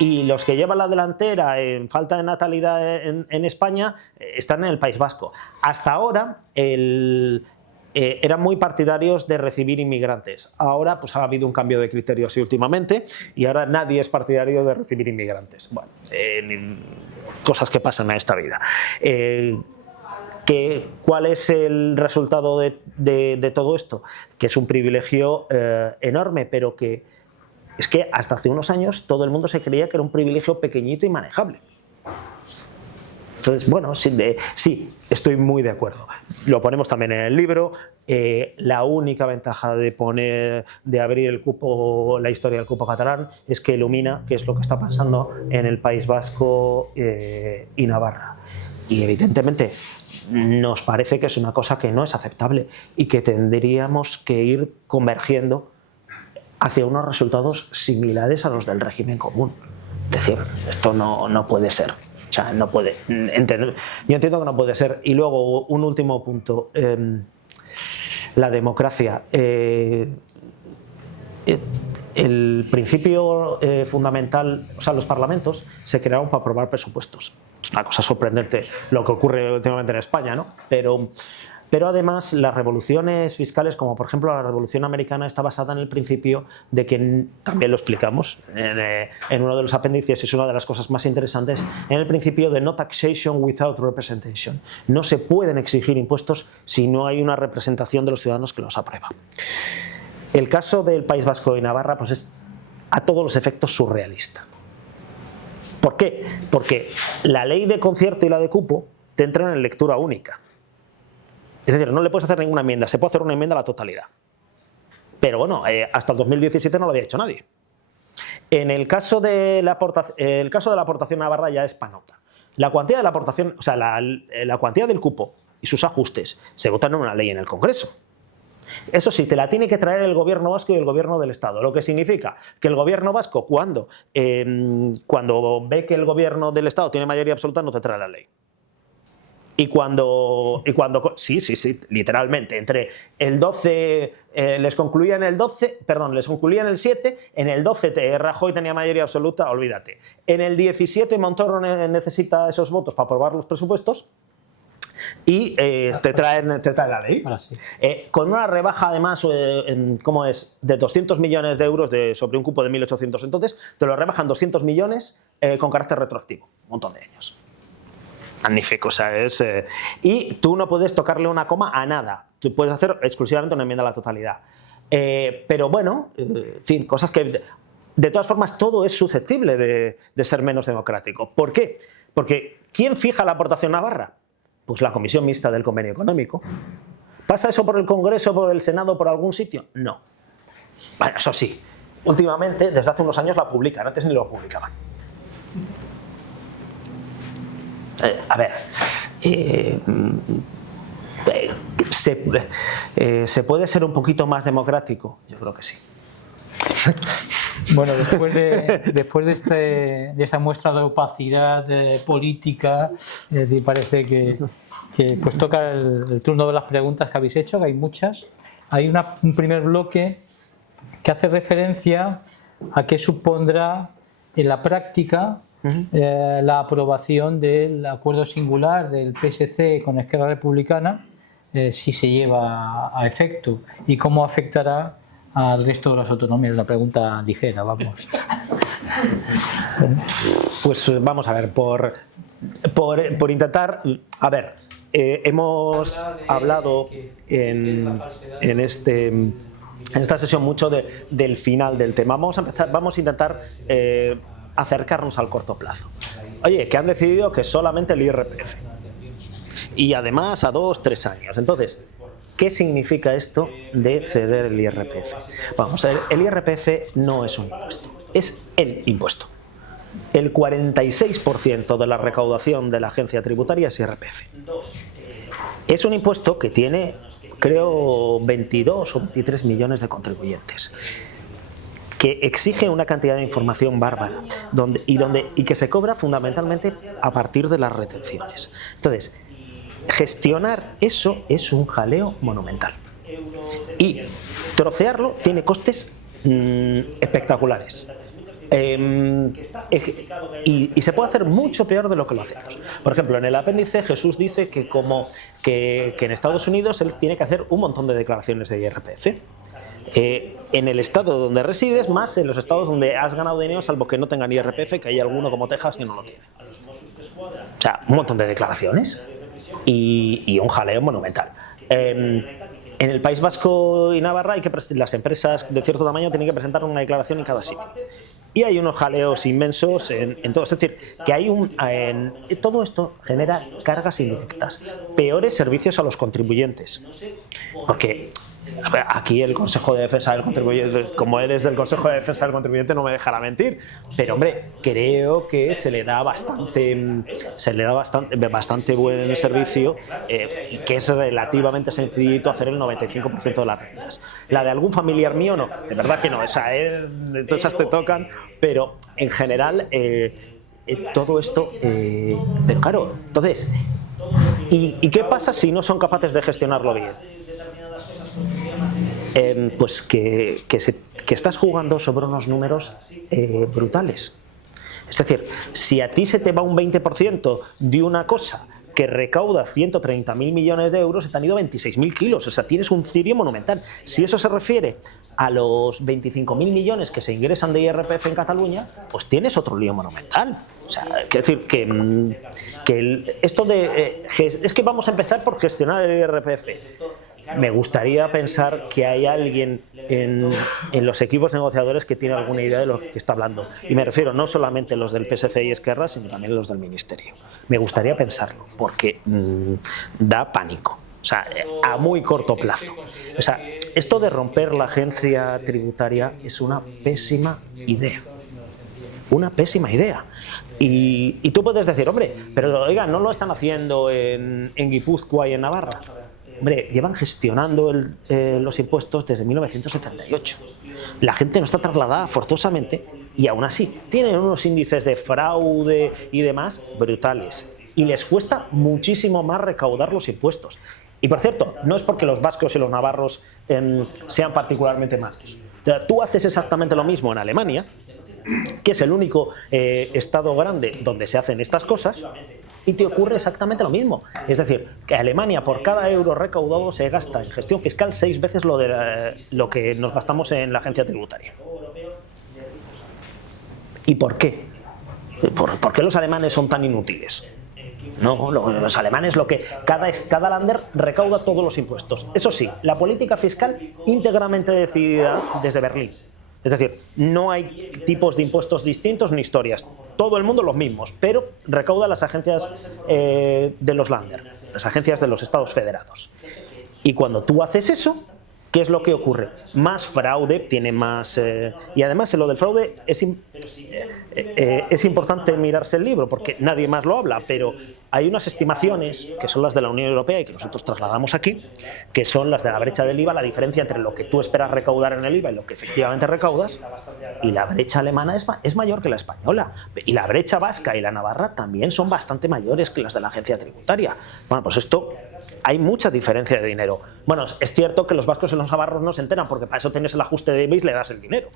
Y los que llevan la delantera en falta de natalidad en España están en el País Vasco. Hasta ahora eran muy partidarios de recibir inmigrantes. Ahora pues ha habido un cambio de criterio así últimamente y ahora nadie es partidario de recibir inmigrantes. Bueno, cosas que pasan en esta vida. ¿Cuál es el resultado de todo esto? Que es un privilegio enorme, pero que es que hasta hace unos años todo el mundo se creía que era un privilegio pequeñito y manejable. Entonces, bueno, sí, estoy muy de acuerdo. Lo ponemos también en el libro. La única ventaja de abrir el cupo, la historia del cupo catalán, es que ilumina qué es lo que está pasando en el País Vasco y Navarra. Y evidentemente nos parece que es una cosa que no es aceptable y que tendríamos que ir convergiendo hacia unos resultados similares a los del régimen común. Es decir, esto no puede ser. O sea, no puede. Yo entiendo que no puede ser. Y luego, un último punto. La democracia. El principio fundamental, o sea, los parlamentos se crearon para aprobar presupuestos. Es una cosa sorprendente lo que ocurre últimamente en España, ¿no? Pero además las revoluciones fiscales, como por ejemplo la Revolución Americana, está basada en el principio de que, también lo explicamos en uno de los apéndices, es una de las cosas más interesantes, en el principio de no taxation without representation. No se pueden exigir impuestos si no hay una representación de los ciudadanos que los aprueba. El caso del País Vasco y Navarra pues es a todos los efectos surrealista. ¿Por qué? Porque la ley de concierto y la de cupo te entran en lectura única. Es decir, no le puedes hacer ninguna enmienda, se puede hacer una enmienda a la totalidad. Pero bueno, hasta el 2017 no lo había hecho nadie. En el caso de la aportación a Navarra ya es panota. La cuantía de la aportación, o sea, la cuantía del cupo y sus ajustes se votan en una ley en el Congreso. Eso sí, te la tiene que traer el gobierno vasco y el gobierno del Estado, lo que significa que el gobierno vasco, cuando ve que el gobierno del Estado tiene mayoría absoluta, no te trae la ley. Y cuando sí, literalmente, entre el 12, les concluían el 7, en el 12 Rajoy tenía mayoría absoluta, olvídate. En el 17 Montoro necesita esos votos para aprobar los presupuestos y te traen la ley. Sí. Con una rebaja además, ¿cómo es? De 200 millones de euros sobre un cupo de 1.800, entonces te lo rebajan 200 millones con carácter retroactivo, un montón de años. Magnífico, o sea, y tú no puedes tocarle una coma a nada, tú puedes hacer exclusivamente una enmienda a la totalidad. Pero bueno, en fin, cosas que de todas formas todo es susceptible de ser menos democrático. ¿Por qué? Porque ¿quién fija la aportación navarra? Pues la Comisión Mixta del Convenio Económico. ¿Pasa eso por el Congreso, por el Senado, por algún sitio? No. Bueno, eso sí, últimamente, desde hace unos años la publican, antes ni lo publicaban. A ver, ¿se puede ser un poquito más democrático? Yo creo que sí. Bueno, después de esta muestra de opacidad política, parece que pues toca el turno de las preguntas que habéis hecho, que hay muchas. Hay un primer bloque que hace referencia a qué supondrá en la práctica la aprobación del acuerdo singular del PSC con Esquerra Republicana, si se lleva a efecto, y cómo afectará al resto de las autonomías. Una pregunta ligera, vamos. Pues vamos a ver, por intentar, a ver, hemos hablado en esta sesión mucho del final del tema. Vamos a intentar acercarnos al corto plazo. Oye, que han decidido que solamente el IRPF. Y además a 2-3 años. Entonces, ¿qué significa esto de ceder el IRPF? Vamos a ver, el IRPF no es un impuesto, es el impuesto. El 46% de la recaudación de la agencia tributaria es IRPF. Es un impuesto que tiene, creo, 22 o 23 millones de contribuyentes, que exige una cantidad de información bárbara y que se cobra fundamentalmente a partir de las retenciones. Entonces, gestionar eso es un jaleo monumental. Y trocearlo tiene costes espectaculares. Y se puede hacer mucho peor de lo que lo hacemos. Por ejemplo, en el apéndice Jesús dice que en Estados Unidos él tiene que hacer un montón de declaraciones de IRPF. En el estado donde resides, más en los estados donde has ganado dinero, salvo que no tengan IRPF, que hay alguno como Texas que no lo tiene. O sea, un montón de declaraciones y un jaleo monumental. En el País Vasco y Navarra las empresas de cierto tamaño tienen que presentar una declaración en cada sitio. Y hay unos jaleos inmensos en todo. Es decir, que todo esto genera cargas indirectas, peores servicios a los contribuyentes. Porque aquí el Consejo de Defensa del Contribuyente, como eres del Consejo de Defensa del Contribuyente, no me dejará mentir, pero hombre, creo que se le da bastante buen servicio y que es relativamente sencillito hacer el 95% de las rentas. La de algún familiar mío no, de verdad que no, esas te tocan, pero en general todo esto, pero claro, entonces, ¿y qué pasa si no son capaces de gestionarlo bien? Pues que estás jugando sobre unos números brutales. Es decir, si a ti se te va un 20% de una cosa que recauda 130.000 millones de euros, se te han ido 26.000 kilos. O sea, tienes un cirio monumental. Si eso se refiere a los 25.000 millones que se ingresan de IRPF en Cataluña, pues tienes otro lío monumental. O sea, quiero decir que esto es que vamos a empezar por gestionar el IRPF. Me gustaría pensar que hay alguien en los equipos negociadores que tiene alguna idea de lo que está hablando. Y me refiero no solamente a los del PSC y Esquerra, sino también a los del Ministerio. Me gustaría pensarlo, porque da pánico. O sea, a muy corto plazo. O sea, esto de romper la agencia tributaria es una pésima idea. Una pésima idea. Y tú puedes decir, hombre, pero oiga, ¿no lo están haciendo en Guipúzcoa y en Navarra? Hombre, llevan gestionando los impuestos desde 1978. La gente no está trasladada forzosamente y aún así tienen unos índices de fraude y demás brutales. Y les cuesta muchísimo más recaudar los impuestos. Y por cierto, no es porque los vascos y los navarros sean particularmente malos. O sea, tú haces exactamente lo mismo en Alemania, que es el único estado grande donde se hacen estas cosas, y te ocurre exactamente lo mismo. Es decir, que Alemania por cada euro recaudado se gasta en gestión fiscal 6 veces lo que nos gastamos en la agencia tributaria. ¿Y por qué? ¿Por qué los alemanes son tan inútiles? No, los alemanes cada lander recauda todos los impuestos. Eso sí, la política fiscal íntegramente decidida desde Berlín. Es decir, no hay tipos de impuestos distintos ni historias. Todo el mundo los mismos, pero recauda las agencias de los Länder, las agencias de los Estados federados. Y cuando tú haces eso, ¿qué es lo que ocurre? Más fraude, tiene más... y además en lo del fraude es importante mirarse el libro, porque nadie más lo habla, pero hay unas estimaciones, que son las de la Unión Europea y que nosotros trasladamos aquí, que son las de la brecha del IVA, la diferencia entre lo que tú esperas recaudar en el IVA y lo que efectivamente recaudas, y la brecha alemana es mayor que la española, y la brecha vasca y la navarra también son bastante mayores que las de la agencia tributaria. Bueno, pues esto hay mucha diferencia de dinero. Bueno, es cierto que los vascos y los navarros no se enteran, porque para eso tienes el ajuste de IBI y le das el dinero.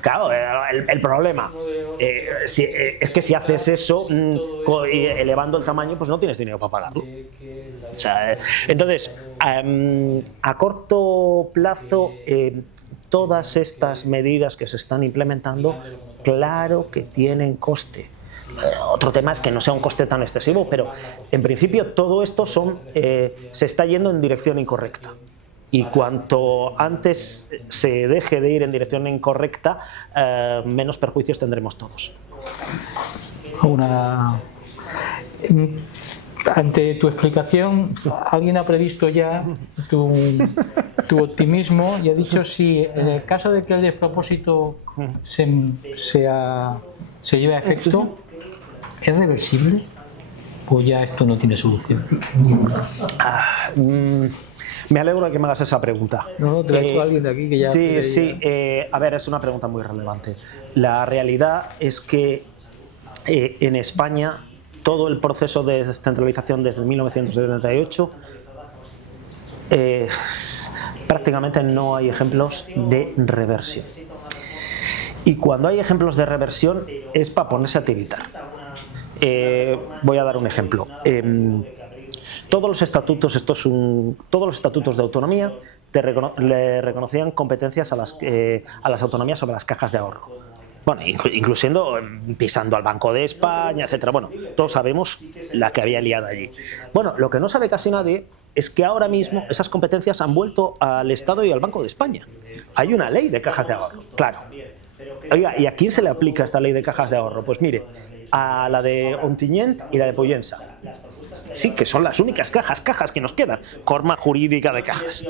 Claro, el problema es que si haces eso, elevando el tamaño, pues no tienes dinero para pagarlo. O sea, entonces, a corto plazo, todas estas medidas que se están implementando, claro que tienen coste. Otro tema es que no sea un coste tan excesivo, pero en principio todo esto se está yendo en dirección incorrecta. Y cuanto antes se deje de ir en dirección incorrecta, menos perjuicios tendremos todos. Ante tu explicación, ¿alguien ha previsto ya tu optimismo y ha dicho si en el caso de que el despropósito se lleve a efecto, ¿es reversible o ya esto no tiene solución? Me alegro de que me hagas esa pregunta. No, te lo ha hecho alguien de aquí que ya... Sí. A ver, es una pregunta muy relevante. La realidad es que en España todo el proceso de descentralización desde 1978 prácticamente no hay ejemplos de reversión. Y cuando hay ejemplos de reversión es para ponerse a tiritar. Voy a dar un ejemplo. Todos los estatutos de autonomía le reconocían competencias a las autonomías sobre las cajas de ahorro. Bueno, incluyendo pisando al Banco de España, etcétera. Bueno, todos sabemos la que había liado allí. Bueno, lo que no sabe casi nadie es que ahora mismo esas competencias han vuelto al Estado y al Banco de España. Hay una ley de cajas de ahorro, claro. Oiga, ¿y a quién se le aplica esta ley de cajas de ahorro? Pues mire, a la de Ontinyent y la de Pollença. Sí, que son las únicas cajas que nos quedan. Corma jurídica de cajas.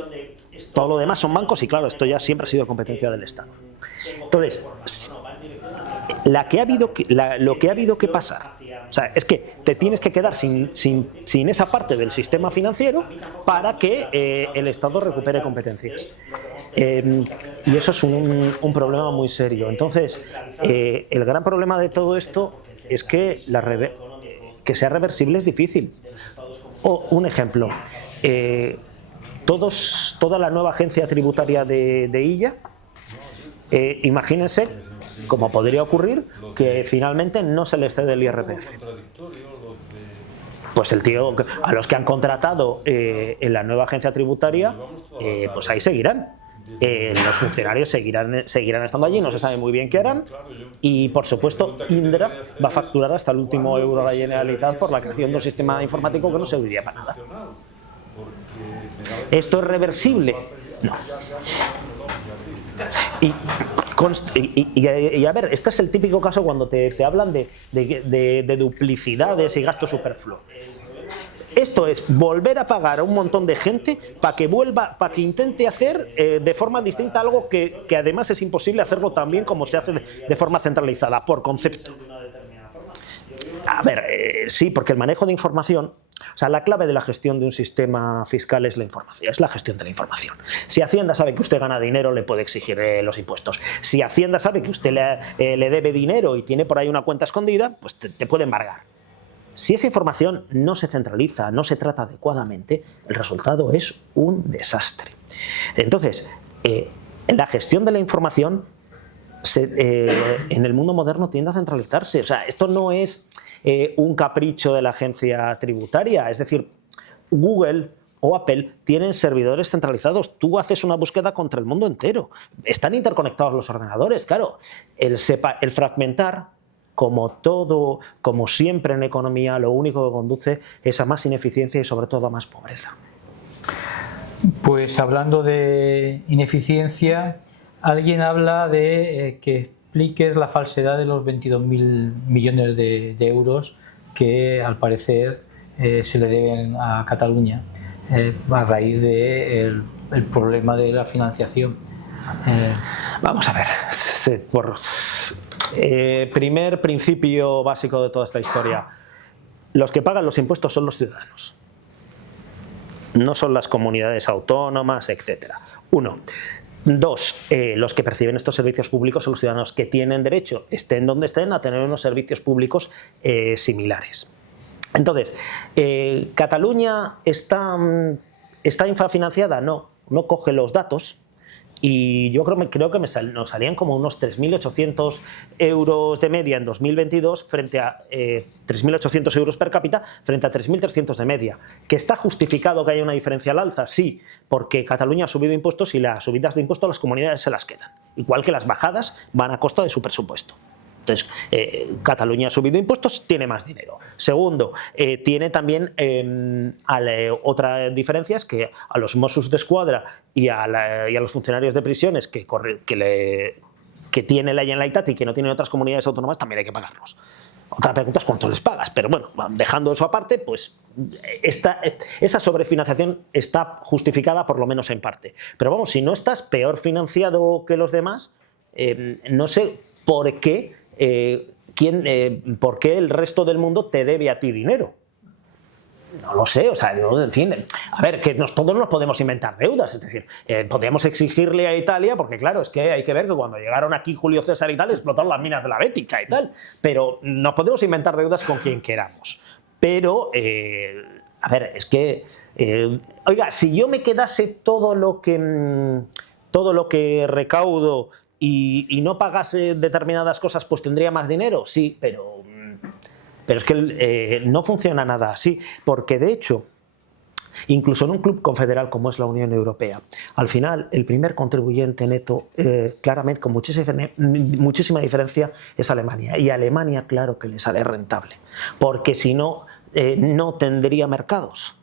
Todo lo demás son bancos y claro, esto ya siempre ha sido competencia del Estado. Entonces, lo que ha habido que pasar, o sea, es que te tienes que quedar sin esa parte del sistema financiero para que el Estado recupere competencias. Y eso es un problema muy serio. Entonces, el gran problema de todo esto es que sea reversible es difícil. Un ejemplo, toda la nueva agencia tributaria de Illa, imagínense cómo podría ocurrir que finalmente no se les cede el IRPF. Pues el tío, a los que han contratado en la nueva agencia tributaria, pues ahí seguirán. Los funcionarios seguirán estando allí, no se sabe muy bien qué harán. Y por supuesto, Indra va a facturar hasta el último euro a la Generalitat por la creación de un sistema informático que no serviría para nada. ¿Esto es reversible? No. Y a ver, este es el típico caso cuando te hablan de duplicidades y gasto superfluo. Esto es volver a pagar a un montón de gente para que intente hacer de forma distinta algo que además es imposible hacerlo tan bien como se hace de forma centralizada, por concepto. A ver, sí, porque el manejo de información, o sea, la clave de la gestión de un sistema fiscal es la información, es la gestión de la información. Si Hacienda sabe que usted gana dinero, le puede exigir los impuestos. Si Hacienda sabe que usted le debe dinero y tiene por ahí una cuenta escondida, pues te puede embargar. Si esa información no se centraliza, no se trata adecuadamente, el resultado es un desastre. Entonces, la gestión de la información en el mundo moderno tiende a centralizarse. O sea, esto no es un capricho de la agencia tributaria. Es decir, Google o Apple tienen servidores centralizados. Tú haces una búsqueda contra el mundo entero. Están interconectados los ordenadores. Claro, el fragmentar, como siempre en economía, lo único que conduce es a más ineficiencia y sobre todo a más pobreza. Pues hablando de ineficiencia, alguien habla de que expliques la falsedad de los 22.000 millones de euros que al parecer se le deben a Cataluña a raíz del problema de la financiación. Vamos a ver, primer principio básico de toda esta historia: los que pagan los impuestos son los ciudadanos, no son las comunidades autónomas, etcétera. 1. 2. Los que perciben estos servicios públicos son los ciudadanos que tienen derecho, estén donde estén, a tener unos servicios públicos similares. Entonces, ¿Cataluña está infrafinanciada? No, no coge los datos. Y yo creo que nos salían como unos 3.800 euros de media en 2022 frente a 3.800 euros per cápita frente a 3.300 de media. ¿Que está justificado que haya una diferencia al alza? Sí, porque Cataluña ha subido impuestos y las subidas de impuestos las comunidades se las quedan. Igual que las bajadas van a costa de su presupuesto. Entonces, Cataluña ha subido impuestos, tiene más dinero. Segundo, tiene también otra diferencia, es que a los Mossos d'Esquadra y a los funcionarios de prisiones que tiene la Generalitat y que no tienen otras comunidades autónomas también hay que pagarlos. Otra pregunta es cuánto les pagas, pero bueno, dejando eso aparte, pues esa sobrefinanciación está justificada por lo menos en parte. Pero vamos, si no estás peor financiado que los demás, no sé por qué ¿por qué el resto del mundo te debe a ti dinero? No lo sé, o sea, en fin, a ver, que todos nos podemos inventar deudas, es decir, podemos exigirle a Italia, porque claro, es que hay que ver que cuando llegaron aquí Julio César y tal, explotaron las minas de la Bética y tal, pero nos podemos inventar deudas con quien queramos. Pero, a ver, es que, oiga, si yo me quedase todo lo que recaudo y no pagase determinadas cosas, pues tendría más dinero, sí, pero es que no funciona nada así, porque de hecho, incluso en un club confederal como es la Unión Europea, al final el primer contribuyente neto, claramente con muchísima diferencia, es Alemania, y a Alemania claro que le sale rentable, porque si no, no tendría mercados.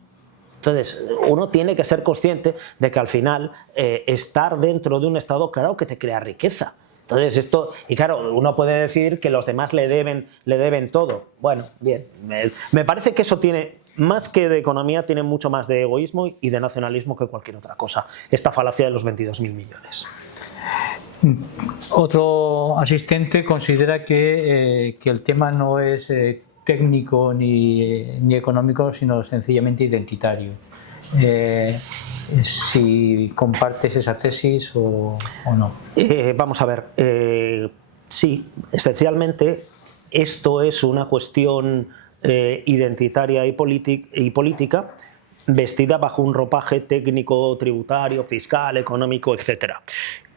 Entonces, uno tiene que ser consciente de que al final estar dentro de un Estado, claro que te crea riqueza. Entonces, y claro, uno puede decir que los demás le deben todo. Bueno, bien, me parece que eso tiene, más que de economía, tiene mucho más de egoísmo y de nacionalismo que cualquier otra cosa. Esta falacia de los 22.000 millones. Otro asistente considera que el tema no es técnico ni económico, sino sencillamente identitario. Si compartes esa tesis o no. Vamos a ver, sí, esencialmente esto es una cuestión identitaria y política vestida bajo un ropaje técnico, tributario, fiscal, económico, etc.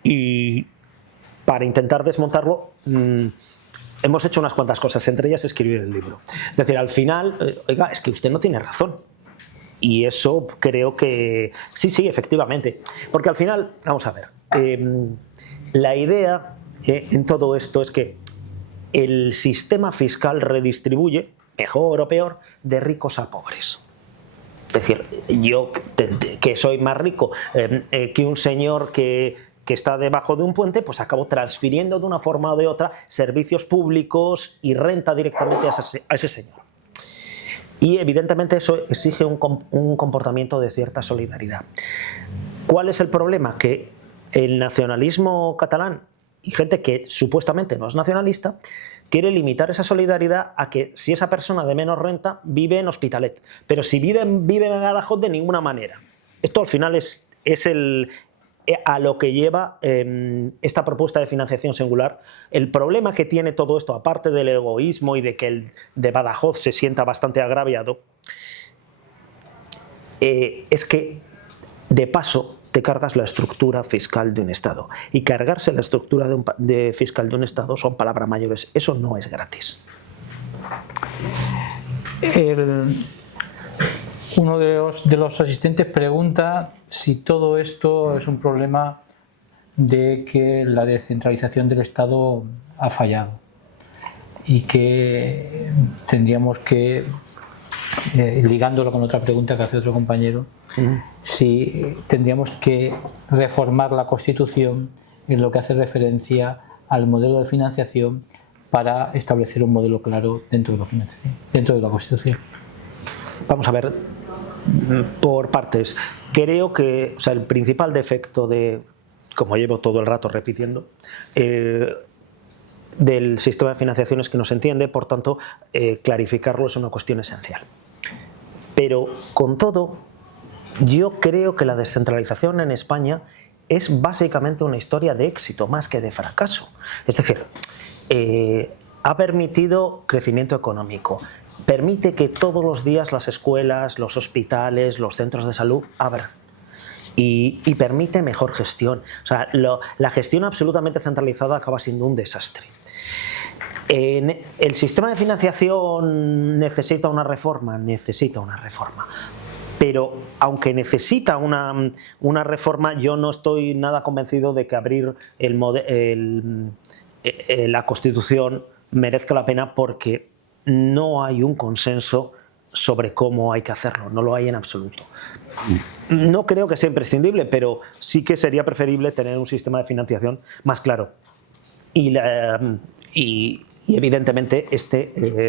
Y para intentar desmontarlo, hemos hecho unas cuantas cosas, entre ellas escribir el libro. Es decir, al final, oiga, es que usted no tiene razón. Y eso creo que sí, efectivamente. Porque al final, vamos a ver, la idea en todo esto es que el sistema fiscal redistribuye, mejor o peor, de ricos a pobres. Es decir, yo que soy más rico que un señor que está debajo de un puente, pues acabo transfiriendo de una forma o de otra servicios públicos y renta directamente a ese señor. Y evidentemente eso exige un comportamiento de cierta solidaridad. ¿Cuál es el problema? Que el nacionalismo catalán y gente que supuestamente no es nacionalista quiere limitar esa solidaridad a que si esa persona de menos renta vive en Hospitalet, pero si vive en Badajoz de ninguna manera. Esto al final es a lo que lleva esta propuesta de financiación singular. El problema que tiene todo esto, aparte del egoísmo y de que el de Badajoz se sienta bastante agraviado, es que de paso te cargas la estructura fiscal de un Estado. Y cargarse la estructura fiscal de un Estado son palabras mayores. Eso no es gratis. Uno de los asistentes pregunta si todo esto es un problema de que la descentralización del Estado ha fallado y que tendríamos que, ligándolo con otra pregunta que hace otro compañero, si tendríamos que reformar la Constitución en lo que hace referencia al modelo de financiación para establecer un modelo claro dentro de la Constitución. Vamos a ver, por partes. Creo que el principal defecto como llevo todo el rato repitiendo, del sistema de financiación es que no se entiende, por tanto, clarificarlo es una cuestión esencial. Pero, con todo, yo creo que la descentralización en España es básicamente una historia de éxito más que de fracaso. Es decir, ha permitido crecimiento económico, permite que todos los días las escuelas, los hospitales, los centros de salud abran. Y permite mejor gestión. O sea, la gestión absolutamente centralizada acaba siendo un desastre. ¿El sistema de financiación necesita una reforma? Necesita una reforma. Pero aunque necesita una reforma, yo no estoy nada convencido de que abrir la Constitución merezca la pena, porque no hay un consenso sobre cómo hay que hacerlo, no lo hay en absoluto. No creo que sea imprescindible, pero sí que sería preferible tener un sistema de financiación más claro. Y evidentemente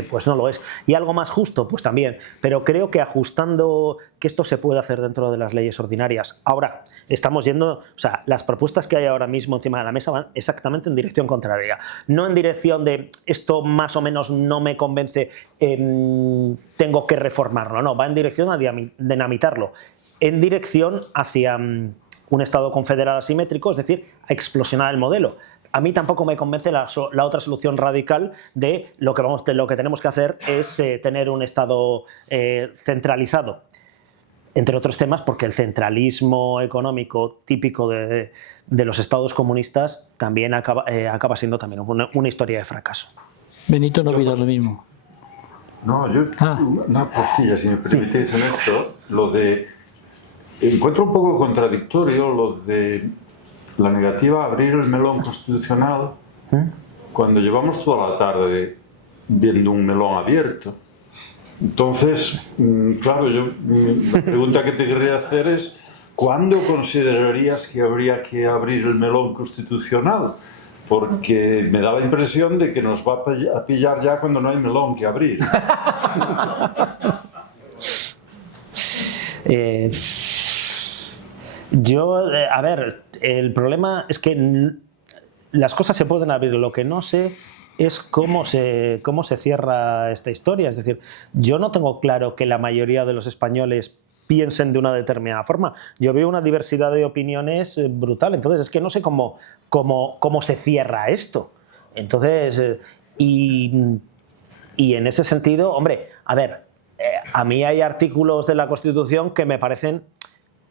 pues no lo es. ¿Y algo más justo? Pues también. Pero creo que ajustando, que esto se puede hacer dentro de las leyes ordinarias. Ahora, estamos yendo, o sea, las propuestas que hay ahora mismo encima de la mesa van exactamente en dirección contraria. No en dirección de esto más o menos no me convence, tengo que reformarlo. No, va en dirección a dinamitarlo. En dirección hacia un Estado confederal asimétrico, es decir, a explosionar el modelo. A mí tampoco me convence la otra solución radical de lo que tenemos que hacer es tener un Estado centralizado. Entre otros temas, porque el centralismo económico típico de los estados comunistas también acaba siendo también una historia de fracaso. Benito no olvida lo mismo. No, yo una postilla, si me permitís, en esto, lo de... Encuentro un poco contradictorio lo de la negativa a abrir el melón constitucional cuando llevamos toda la tarde viendo un melón abierto. Entonces, claro, la pregunta que te querría hacer es: ¿cuándo considerarías que habría que abrir el melón constitucional? Porque me da la impresión de que nos va a pillar ya cuando no hay melón que abrir. A ver, el problema es que las cosas se pueden abrir. Lo que no sé es cómo se cierra esta historia. Es decir, yo no tengo claro que la mayoría de los españoles piensen de una determinada forma. Yo veo una diversidad de opiniones brutal. Entonces, es que no sé cómo se cierra esto. Entonces, y en ese sentido, hombre, a ver, a mí hay artículos de la Constitución que me parecen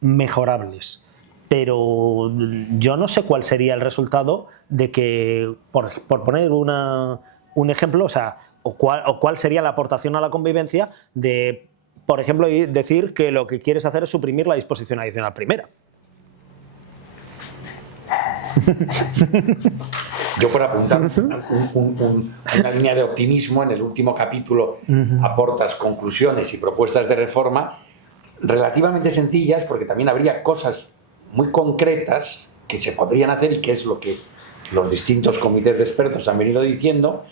mejorables, pero yo no sé cuál sería el resultado de que, por poner un ejemplo, o sea, o cuál sería la aportación a la convivencia de, por ejemplo, decir que lo que quieres hacer es suprimir la disposición adicional primera. Yo, por apuntar una línea de optimismo, en el último capítulo aportas conclusiones y propuestas de reforma relativamente sencillas, porque también habría cosas muy concretas que se podrían hacer, y que es lo que los distintos comités de expertos han venido diciendo,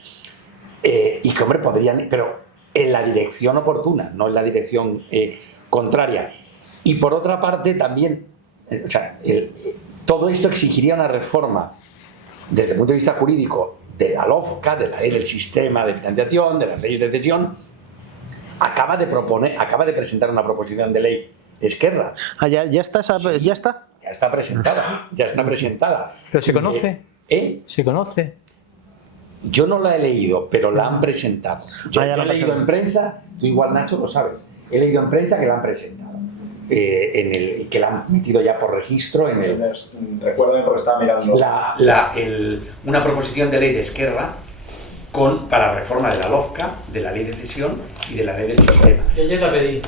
y que, hombre, podrían, pero en la dirección oportuna, no en la dirección contraria. Y por otra parte también, o sea, todo esto exigiría una reforma desde el punto de vista jurídico de la LOFCA, de la ley del sistema de financiación, de las leyes de cesión. Acaba de presentar una proposición de ley Esquerra. ¿Ya está? ¿Ya está? Ya está presentada, ya está presentada. ¿Pero se conoce? ¿Se conoce? Yo no la he leído, pero la han presentado. Yo he leído en prensa, tú igual, Nacho, lo sabes. He leído en prensa que la han presentado. Que la han metido ya por registro en el... Recuérdame porque estaba mirando. Una proposición de ley de Esquerra para la reforma de la LOFCA, de la ley de cesión y de la ley del sistema. Yo ayer la pedí.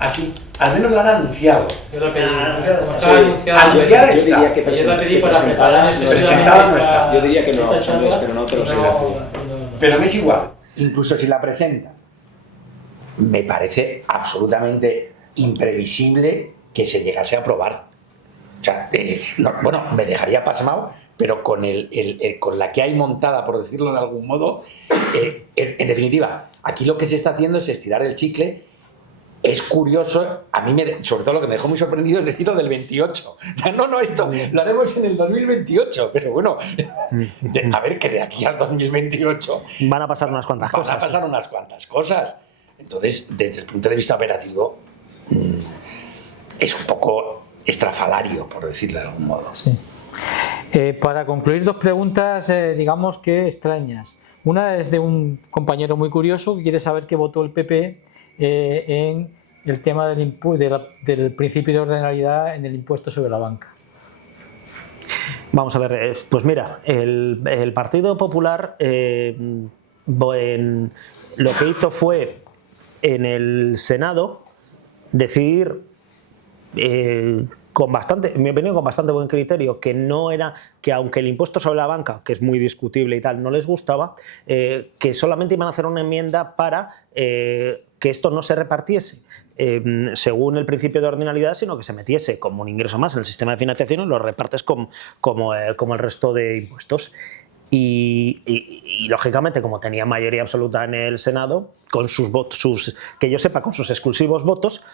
Así, al menos la han anunciado. Yo la pedí. Anunciada está. Ayer la pedí para preparar presentada no está. Yo diría que no, pero no te lo sé decir. Pero me es igual. Incluso si la presenta, me parece absolutamente imprevisible que se llegase a aprobar. O sea, bueno, me dejaría pasmado, pero con la que hay montada, por decirlo de algún modo, en definitiva, aquí lo que se está haciendo es estirar el chicle. Es curioso, a mí sobre todo lo que me dejó muy sorprendido es decir lo del 28. O sea, no, esto lo haremos en el 2028, pero bueno, a ver, que de aquí al 2028 van a pasar unas cuantas cosas. Van a pasar unas cuantas cosas. Entonces, desde el punto de vista operativo, es un poco estrafalario, por decirlo de algún modo. Sí. Para concluir, dos preguntas, digamos que extrañas. Una es de un compañero muy curioso que quiere saber qué votó el PP en el tema del principio de ordinariedad en el impuesto sobre la banca. Vamos a ver, pues mira, el Partido Popular lo que hizo fue en el Senado decidir con bastante, en mi opinión, con bastante buen criterio, que aunque el impuesto sobre la banca, que es muy discutible y tal, no les gustaba, que solamente iban a hacer una enmienda para que esto no se repartiese según el principio de ordinalidad, sino que se metiese como un ingreso más en el sistema de financiación y lo repartes como el resto de impuestos. Y lógicamente, como tenía mayoría absoluta en el Senado, con sus votos, que yo sepa, con sus exclusivos votos,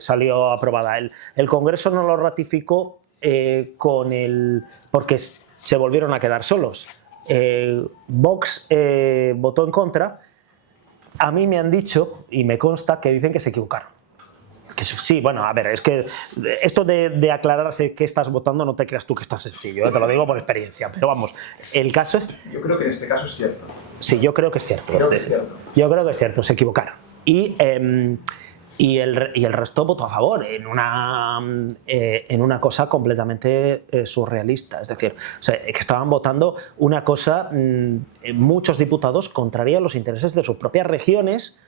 salió aprobada. El Congreso no lo ratificó porque se volvieron a quedar solos. Vox votó en contra. A mí me han dicho, y me consta, que dicen que se equivocaron. Que sí, bueno, a ver, es que esto de aclararse qué estás votando no te creas tú que es tan sencillo, te lo digo por experiencia, pero vamos, el caso es... Yo creo que en este caso es cierto. Sí, yo creo que es cierto. Creo que es cierto. Yo creo que es cierto, se equivocaron. Y el resto votó a favor en una cosa completamente surrealista. Es decir, o sea, que estaban votando una cosa, muchos diputados, contraria a los intereses de sus propias regiones,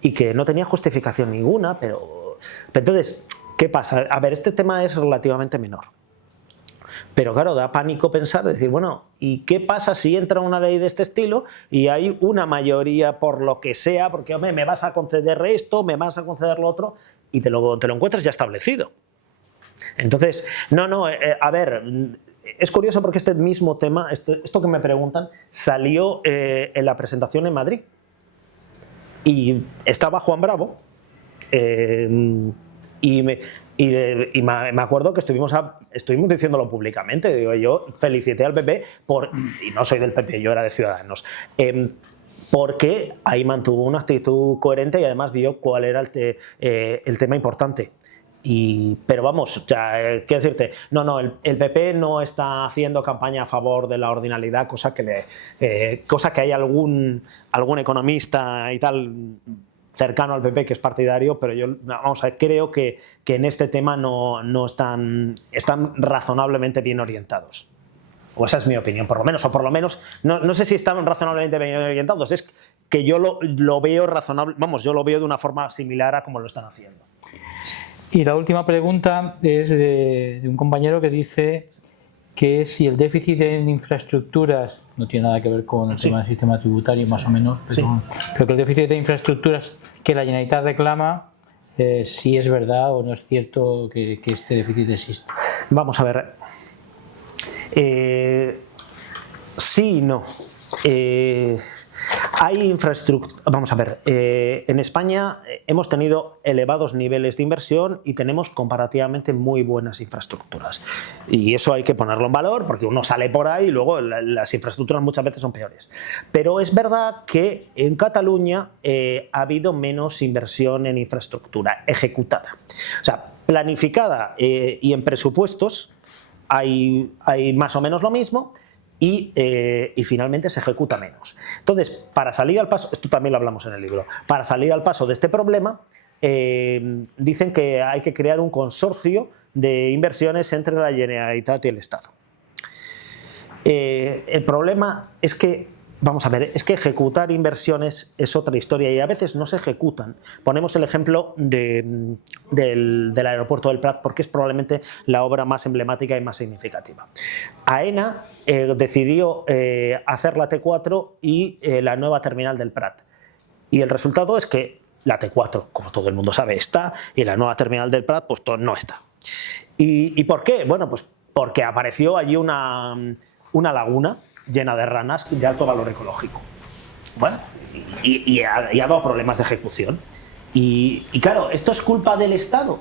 y que no tenía justificación ninguna, pero entonces, ¿qué pasa? A ver, este tema es relativamente menor. Pero claro, da pánico pensar, decir, bueno, ¿y qué pasa si entra una ley de este estilo y hay una mayoría por lo que sea, porque hombre, me vas a conceder esto, me vas a conceder lo otro, y te lo encuentras ya establecido? Entonces, a ver, es curioso porque este mismo tema, esto que me preguntan, salió en la presentación en Madrid. Y estaba Juan Bravo, y me acuerdo que estuvimos diciéndolo públicamente. Digo, yo felicité al PP, y no soy del PP, yo era de Ciudadanos, porque ahí mantuvo una actitud coherente y además vio cuál era el tema importante. Pero vamos, quiero decirte, el PP no está haciendo campaña a favor de la ordinalidad, cosa que hay algún economista y tal cercano al PP que es partidario, pero yo creo que en este tema no están razonablemente bien orientados. O esa es mi opinión, por lo menos, no sé si están razonablemente bien orientados, es que yo lo veo razonable, yo lo veo de una forma similar a como lo están haciendo. Y la última pregunta es de un compañero que dice que si el déficit en infraestructuras, no tiene nada que ver con el tema del sistema tributario más o menos, pero que el déficit de infraestructuras que la Generalitat reclama, si es verdad o no es cierto que este déficit existe. Vamos a ver, sí y no. Hay infraestructura. Vamos a ver, en España hemos tenido elevados niveles de inversión y tenemos comparativamente muy buenas infraestructuras. Y eso hay que ponerlo en valor porque uno sale por ahí y luego las infraestructuras muchas veces son peores. Pero es verdad que en Cataluña ha habido menos inversión en infraestructura ejecutada. O sea, planificada y en presupuestos hay más o menos lo mismo. Y finalmente se ejecuta menos. Entonces, para salir al paso, esto también lo hablamos en el libro, para salir al paso de este problema, dicen que hay que crear un consorcio de inversiones entre la Generalitat y el Estado. El problema es que, vamos a ver, es que ejecutar inversiones es otra historia y a veces no se ejecutan. Ponemos el ejemplo del aeropuerto del Prat porque es probablemente la obra más emblemática y más significativa. AENA decidió hacer la T4 y la nueva terminal del Prat. Y el resultado es que la T4, como todo el mundo sabe, está y la nueva terminal del Prat pues no está. ¿Y por qué? Bueno, pues porque apareció allí una laguna llena de ranas de alto valor ecológico. Bueno, y ha dado problemas de ejecución. Y claro, ¿esto es culpa del Estado?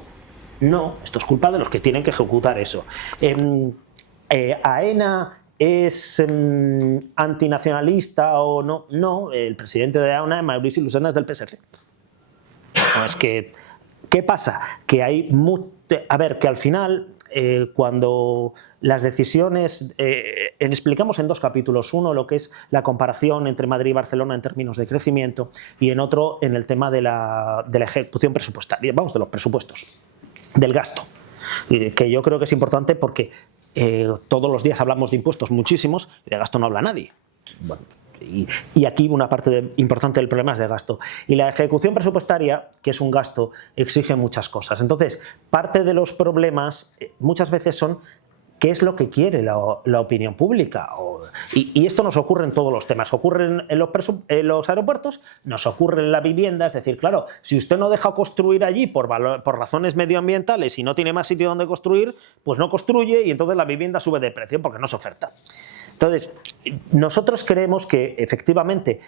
No, esto es culpa de los que tienen que ejecutar eso. ¿AENA es antinacionalista o no? No, el presidente de AENA, Maurici Lucena, es del PSC. No, es que, ¿qué pasa? Que hay... A ver, que al final cuando las decisiones, explicamos en 2 capítulos, uno lo que es la comparación entre Madrid y Barcelona en términos de crecimiento y en otro en el tema de la ejecución presupuestaria, vamos, de los presupuestos, del gasto, que yo creo que es importante porque todos los días hablamos de impuestos muchísimos y de gasto no habla nadie. Bueno, y aquí una parte importante del problema es de gasto. Y la ejecución presupuestaria, que es un gasto, exige muchas cosas. Entonces, parte de los problemas muchas veces son qué es lo que quiere la opinión pública. Y esto nos ocurre en todos los temas. Ocurre en los aeropuertos, nos ocurre en la vivienda. Es decir, claro, si usted no deja construir allí por razones medioambientales y no tiene más sitio donde construir, pues no construye y entonces la vivienda sube de precio porque no se oferta. Entonces, nosotros creemos que efectivamente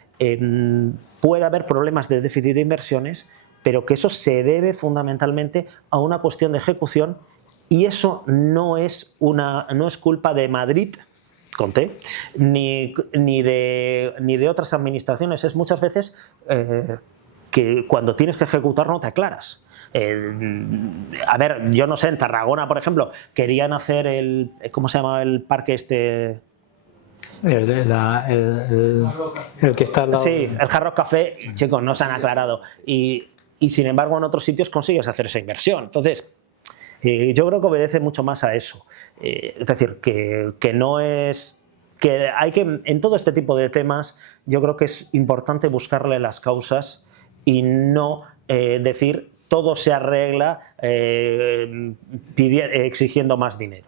puede haber problemas de déficit de inversiones, pero que eso se debe fundamentalmente a una cuestión de ejecución y eso no es culpa de Madrid, con T, ni de otras administraciones. Es muchas veces que cuando tienes que ejecutar no te aclaras. A ver, yo no sé, en Tarragona, por ejemplo, querían hacer ¿cómo se llama el parque este? El que está al lado. Sí, el Hard Rock Café, chicos, no se han aclarado. Y sin embargo en otros sitios consigues hacer esa inversión. Entonces, yo creo que obedece mucho más a eso. Es decir, que no es... que hay que, en todo este tipo de temas, yo creo que es importante buscarle las causas y no decir todo se arregla exigiendo más decir,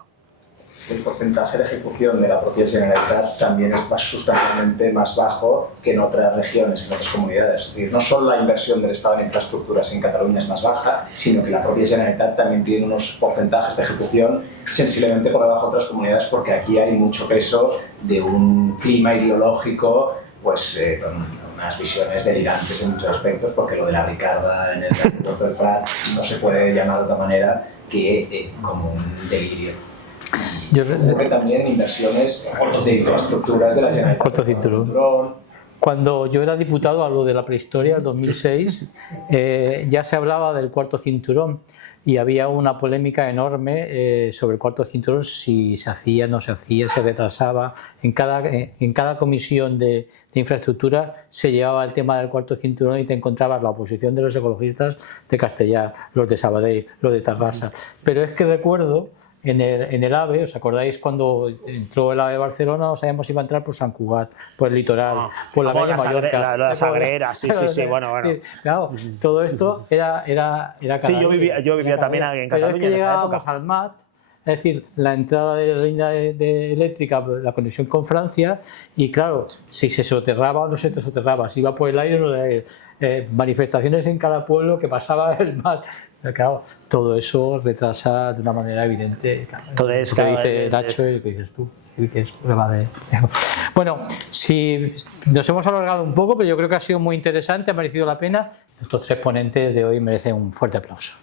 el porcentaje de ejecución de la propia Generalitat también es sustancialmente más bajo que en otras regiones, en otras comunidades. Es decir, no solo la inversión del Estado en infraestructuras en Cataluña es más baja, sino que la propia Generalitat también tiene unos porcentajes de ejecución sensiblemente por debajo de otras comunidades, porque aquí hay mucho peso de un clima ideológico, pues con unas visiones delirantes en muchos aspectos, porque lo de la Ricarda en el aeropuerto del Prat no se puede llamar de otra manera que como un delirio. Ocurre también inversiones de infraestructuras de la Generalitat. Corto cinturón. Cuando yo era diputado, hablo de la prehistoria, el 2006, ya se hablaba del cuarto cinturón y había una polémica enorme sobre el cuarto cinturón, si se hacía, no se hacía, se retrasaba. En cada comisión de infraestructura se llevaba el tema del cuarto cinturón y te encontrabas la oposición de los ecologistas de Castellar, los de Sabadell, los de Tarrasa. Pero es que recuerdo en el AVE, ¿os acordáis cuando entró el AVE de Barcelona? No sabíamos si iba a entrar por Sant Cugat, por el litoral, por la calle Mallorca. La Sagrera, sí, bueno. Claro, todo esto era sí, yo vivía también en Cataluña. Pero es que llegábamos al MAT, es decir, la entrada de la línea eléctrica, la conexión con Francia, y claro, si se soterraba o no se soterraba, si iba por el aire o no de aire, manifestaciones en cada pueblo que pasaba el MAT. Claro, todo eso retrasa de una manera evidente. Claro, entonces, lo que dice Nacho y lo que dices tú. Que es prueba de... Bueno, si nos hemos alargado un poco, pero yo creo que ha sido muy interesante, ha merecido la pena. Estos 3 ponentes de hoy merecen un fuerte aplauso.